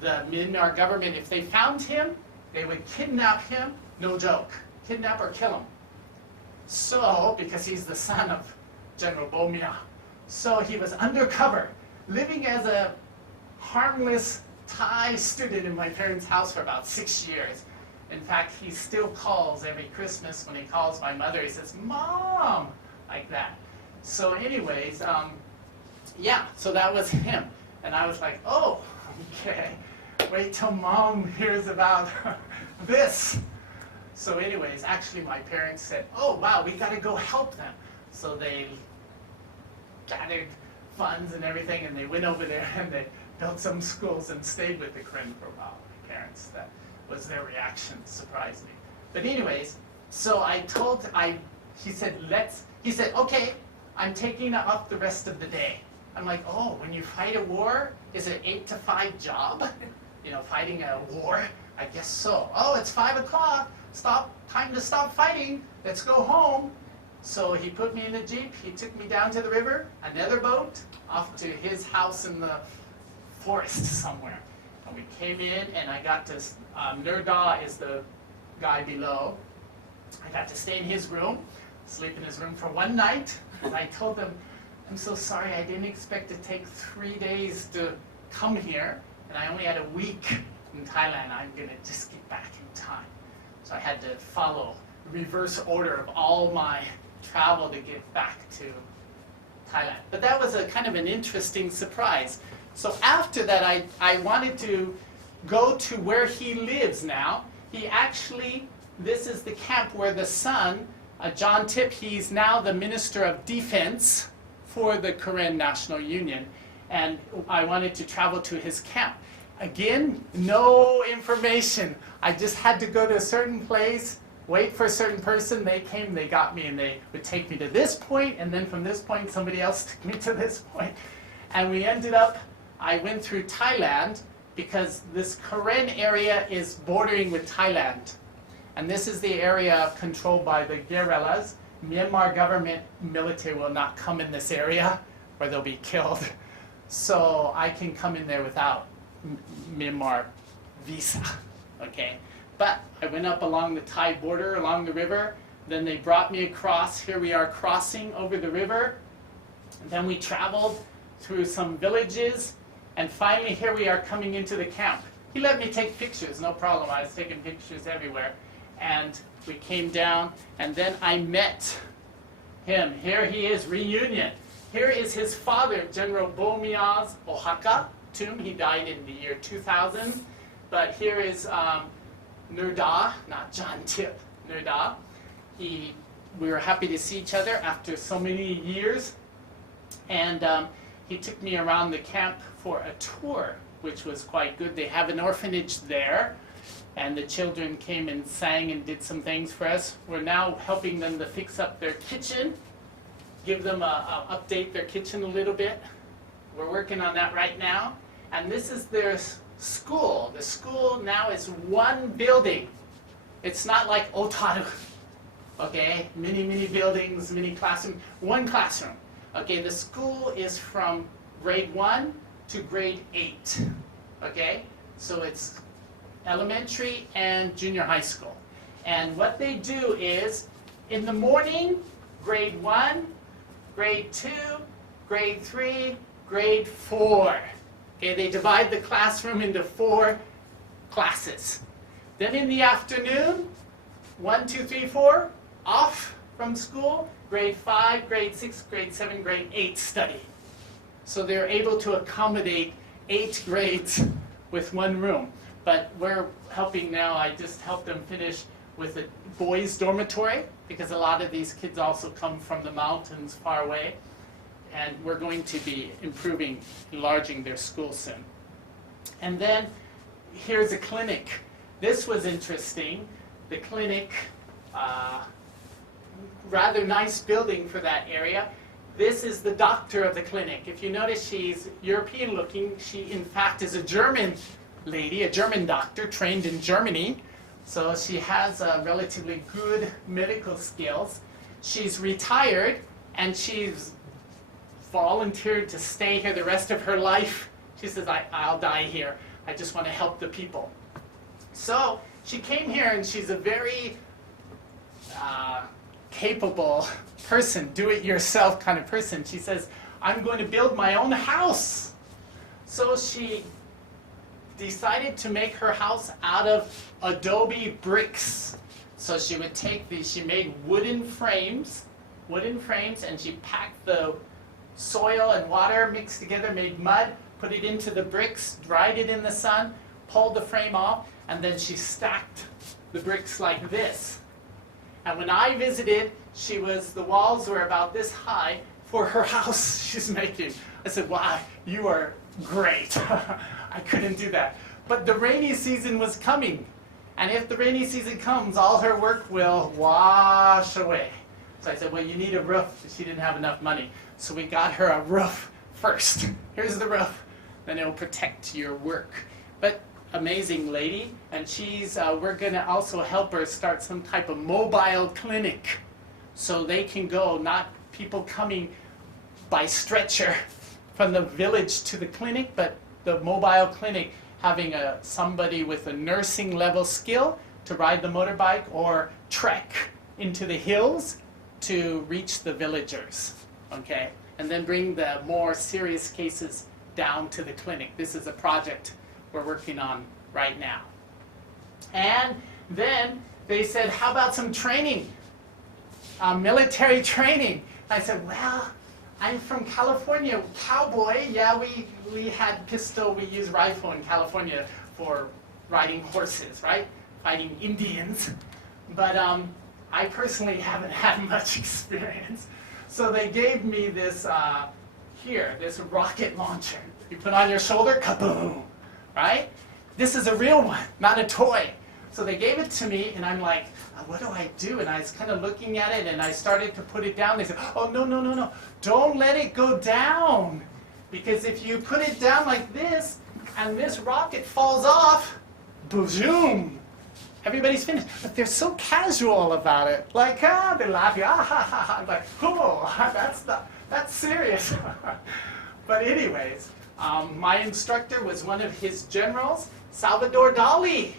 the Myanmar government, if they found him, they would kidnap him, no joke, kidnap or kill him. So, because he's the son of General Bonilla, so he was undercover, living as a harmless Thai student in my parents' house for about 6 years. In fact, he still calls every Christmas. When he calls my mother, he says, Mom, like that. So anyways, yeah, so that was him. And I was like, oh, okay, wait till Mom hears about this. So anyways, actually my parents said, oh, wow, we got to go help them. So they gathered funds and everything, and they went over there, and they built some schools and stayed with the Korean for a while. My parents, that was their reaction, surprised me. But anyways, so he said, okay, I'm taking off the rest of the day. I'm like, oh, when you fight a war, is it 8 to 5 job? You know, fighting a war? I guess so. Oh, it's 5 o'clock. Time to stop fighting. Let's go home. So he put me in a jeep. He took me down to the river, another boat, off to his house in the forest somewhere. And we came in, and I got to, Nurda is the guy below. I got to stay in his room, sleep in his room for one night. And I told him, I'm so sorry, I didn't expect to take 3 days to come here, and I only had a week in Thailand. I'm going to just get back in time. So I had to follow reverse order of all my travel to get back to Thailand. But that was a kind of an interesting surprise. So after that, I wanted to go to where he lives now. He actually, this is the camp where the son, John Tip, he's now the Minister of Defense for the Korean National Union. And I wanted to travel to his camp. Again, no information. I just had to go to a certain place, wait for a certain person. They came, they got me, and they would take me to this point, and then from this point, somebody else took me to this point. And we ended up, I went through Thailand, because this Karen area is bordering with Thailand. And this is the area controlled by the guerrillas. Myanmar government military will not come in this area, or they'll be killed. So I can come in there without Myanmar visa, okay? But I went up along the Thai border, along the river. Then they brought me across. Here we are crossing over the river. And then we traveled through some villages. And finally, here we are coming into the camp. He let me take pictures, no problem. I was taking pictures everywhere. And we came down, and then I met him. Here he is, reunion. Here is his father, General Bomilla's Ohaka tomb. He died in the year 2000. But here is Nurda, not John Tip, Nurda. We were happy to see each other after so many years. And he took me around the camp for a tour, which was quite good. They have an orphanage there, and the children came and sang and did some things for us. We're now helping them to fix up their kitchen, give them update their kitchen a little bit. We're working on that right now. And this is their school. The school now is one building. It's not like Otaru, okay? Many buildings, many classrooms, one classroom. Okay, the school is from grade 1 to grade 8, okay? So it's elementary and junior high school. And what they do is, in the morning, grade 1, grade 2, grade 3, grade 4. Okay, they divide the classroom into 4 classes. Then in the afternoon, 1, 2, 3, 4, off from school, grade 5, grade 6, grade 7, grade 8 study. So they're able to accommodate 8 grades with one room. But we're helping now, I just helped them finish with a boys' dormitory, because a lot of these kids also come from the mountains far away. And we're going to be improving, enlarging their school soon. And then here's a clinic. This was interesting. The clinic, rather nice building for that area. This is the doctor of the clinic. If you notice, she's European looking. She, in fact, is a German lady, a German doctor trained in Germany. So she has relatively good medical skills. She's retired, and she's volunteered to stay here the rest of her life. She says, I'll die here. I just want to help the people. So she came here, and she's a very capable person, do-it-yourself kind of person. She says, I'm going to build my own house. So she decided to make her house out of adobe bricks. So she would take these, she made wooden frames, and she packed the soil and water mixed together, made mud, put it into the bricks, dried it in the sun, pulled the frame off, and then she stacked the bricks like this. And when I visited, the walls were about this high for her house she's making. I said, wow, you are great. I couldn't do that. But the rainy season was coming. And if the rainy season comes, all her work will wash away. So I said, well, you need a roof. She didn't have enough money. So we got her a roof first. Here's the roof. Then it will protect your work. But amazing lady. And we're going to also help her start some type of mobile clinic. So they can go, not people coming by stretcher from the village to the clinic, but the mobile clinic having somebody with a nursing level skill to ride the motorbike or trek into the hills to reach the villagers, okay? And then bring the more serious cases down to the clinic. This is a project we're working on right now. And then they said, how about some training, military training? I said, well, I'm from California, cowboy. Yeah, we had pistol, we used rifle in California for riding horses, right? Fighting Indians. But I personally haven't had much experience. So they gave me this this rocket launcher. You put on your shoulder, kaboom, right? This is a real one, not a toy. So they gave it to me, and I'm like, what do I do? And I was kind of looking at it, and I started to put it down. They said, oh, no. Don't let it go down. Because if you put it down like this, and this rocket falls off, boom, everybody's finished. But they're so casual about it. Like, they're laughing, I'm like, cool, that's serious. But anyways, my instructor was one of his generals, Salvador Dali.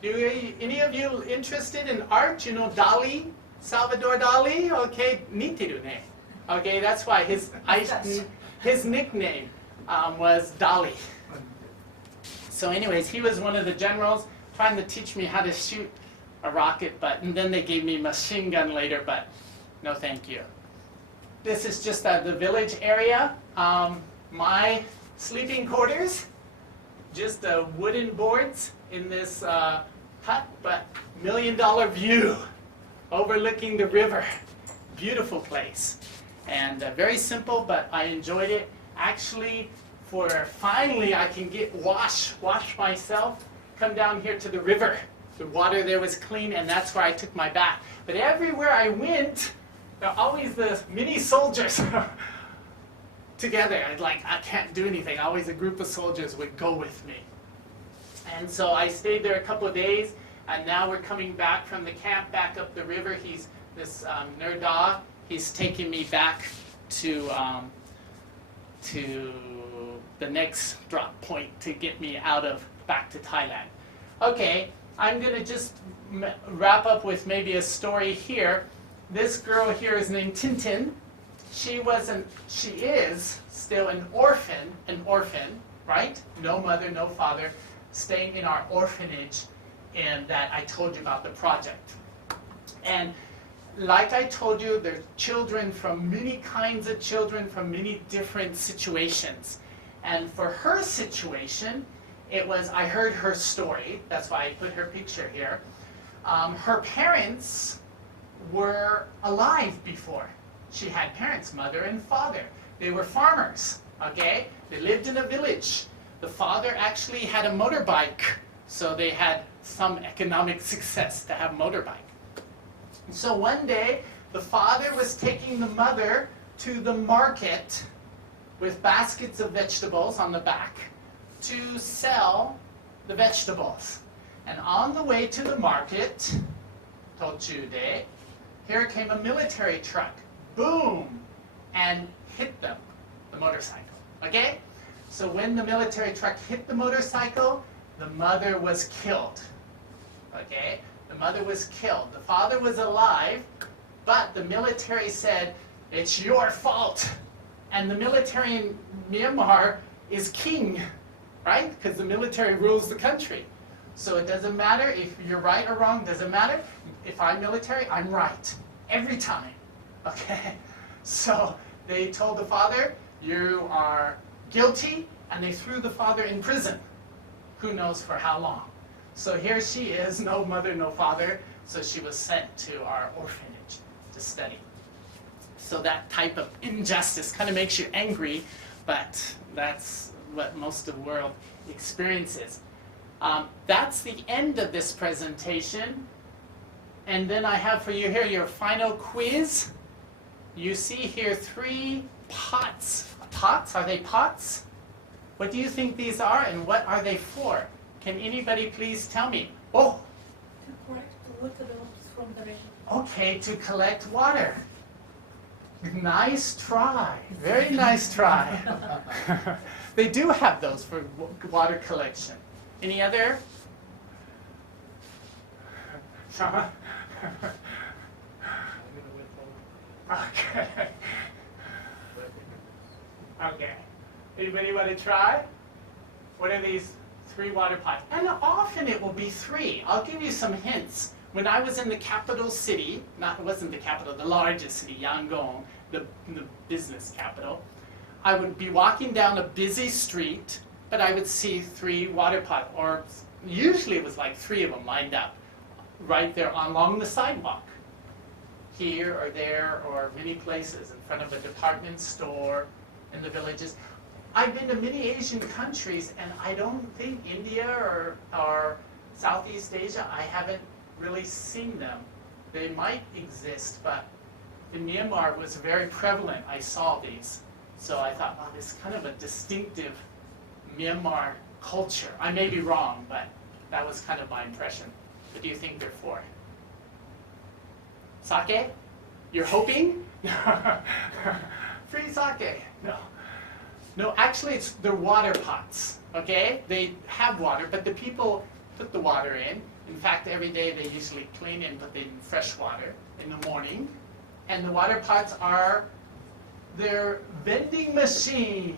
Any of you interested in art? You know Dali? Salvador Dali? Okay, nitiru ne. Okay, that's why his nickname, was Dali. So anyways, he was one of the generals trying to teach me how to shoot a rocket, and then they gave me a machine gun later, but no thank you. This is just the village area. My sleeping quarters, just wooden boards in this hut, but $1 million view overlooking the river. Beautiful place. And very simple, but I enjoyed it. Actually, finally I can wash myself, come down here to the river. The water there was clean, and that's where I took my bath. But everywhere I went, there are always the mini soldiers together. I can't do anything. Always a group of soldiers would go with me. And so I stayed there a couple of days, and now we're coming back from the camp, back up the river. This Nerda, he's taking me back to the next drop point to get me back to Thailand. Okay, I'm going to just wrap up with maybe a story here. This girl here is named Tintin. She is still an orphan, right? No mother, no father, staying in our orphanage that I told you about the project. And like I told you, there are children from many kinds of children from many different situations. And for her situation, I heard her story, that's why I put her picture here. Her parents were alive before. She had parents, mother and father. They were farmers, okay? They lived in a village. The father actually had a motorbike, so they had some economic success to have a motorbike. And so one day, the father was taking the mother to the market with baskets of vegetables on the back to sell the vegetables. And on the way to the market, Tochude, here came a military truck, boom, and hit them, the motorcycle, okay? So when the military truck hit the motorcycle, the mother was killed, okay? The mother was killed. The father was alive, but the military said, it's your fault. And the military in Myanmar is king, right? Because the military rules the country. So it doesn't matter if you're right or wrong, doesn't matter. If I'm military, I'm right, every time, okay? So they told the father, you are guilty, and they threw the father in prison. Who knows for how long. So here she is, no mother, no father, so she was sent to our orphanage to study. So that type of injustice kind of makes you angry, but that's what most of the world experiences. That's the end of this presentation. And then I have for you here your final quiz. You see here 3 pots. Pots? Are they pots? What do you think these are, and what are they for? Can anybody please tell me? Oh! To collect water from the river. Okay, to collect water. Nice try. Very nice try. They do have those for water collection. Any other? Okay. Okay. Anybody want to try? What are these 3 water pots? And often it will be 3. I'll give you some hints. When I was in the capital city, it wasn't the capital, the largest city, Yangon, the business capital, I would be walking down a busy street, but I would see 3 water pots, or usually it was like 3 of them lined up right there along the sidewalk, here or there or many places, in front of a department store, in the villages. I've been to many Asian countries, and I don't think India or Southeast Asia, I haven't really seen them. They might exist, but in Myanmar it was very prevalent. I saw these. So I thought, wow, this is kind of a distinctive Myanmar culture. I may be wrong, but that was kind of my impression. What do you think they're for? Sake? You're hoping? Free sake? No. No, actually they're water pots, okay? They have water, but the people put the water in. In fact, every day they usually clean and put in fresh water in the morning. And the water pots are their vending machine.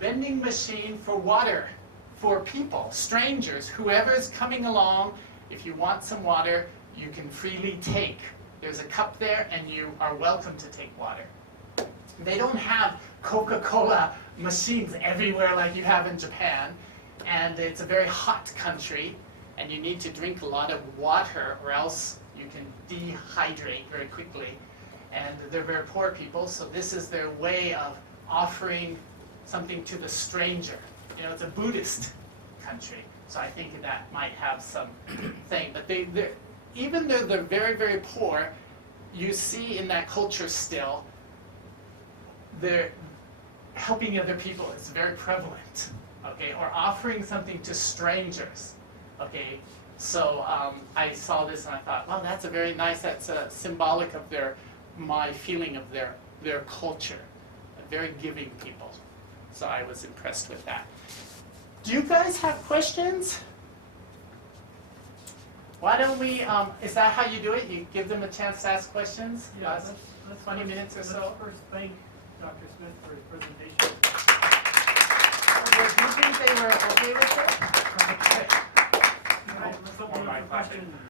vending machine for water for people, strangers, whoever's coming along. If you want some water, you can freely take. There's a cup there, and you are welcome to take water. They don't have Coca-Cola machines everywhere like you have in Japan, and it's a very hot country, and you need to drink a lot of water or else you can dehydrate very quickly. And they're very poor people, so this is their way of offering something to the stranger. You know, it's a Buddhist country, so I think that might have some thing. But even though they're very, very poor, you see in that culture still, they're helping other people is very prevalent, okay? Or offering something to strangers, okay? So I saw this and I thought, well, that's a very nice, that's symbolic of my feeling of their culture, very giving people. So I was impressed with that. Do you guys have questions? Why don't we, is that how you do it? You give them a chance to ask questions? Yeah, Last let's 20 minutes or so? Let's first thank Dr. Smith for his presentation. Do you think they were okay with it? Okay. Let's open up for questions.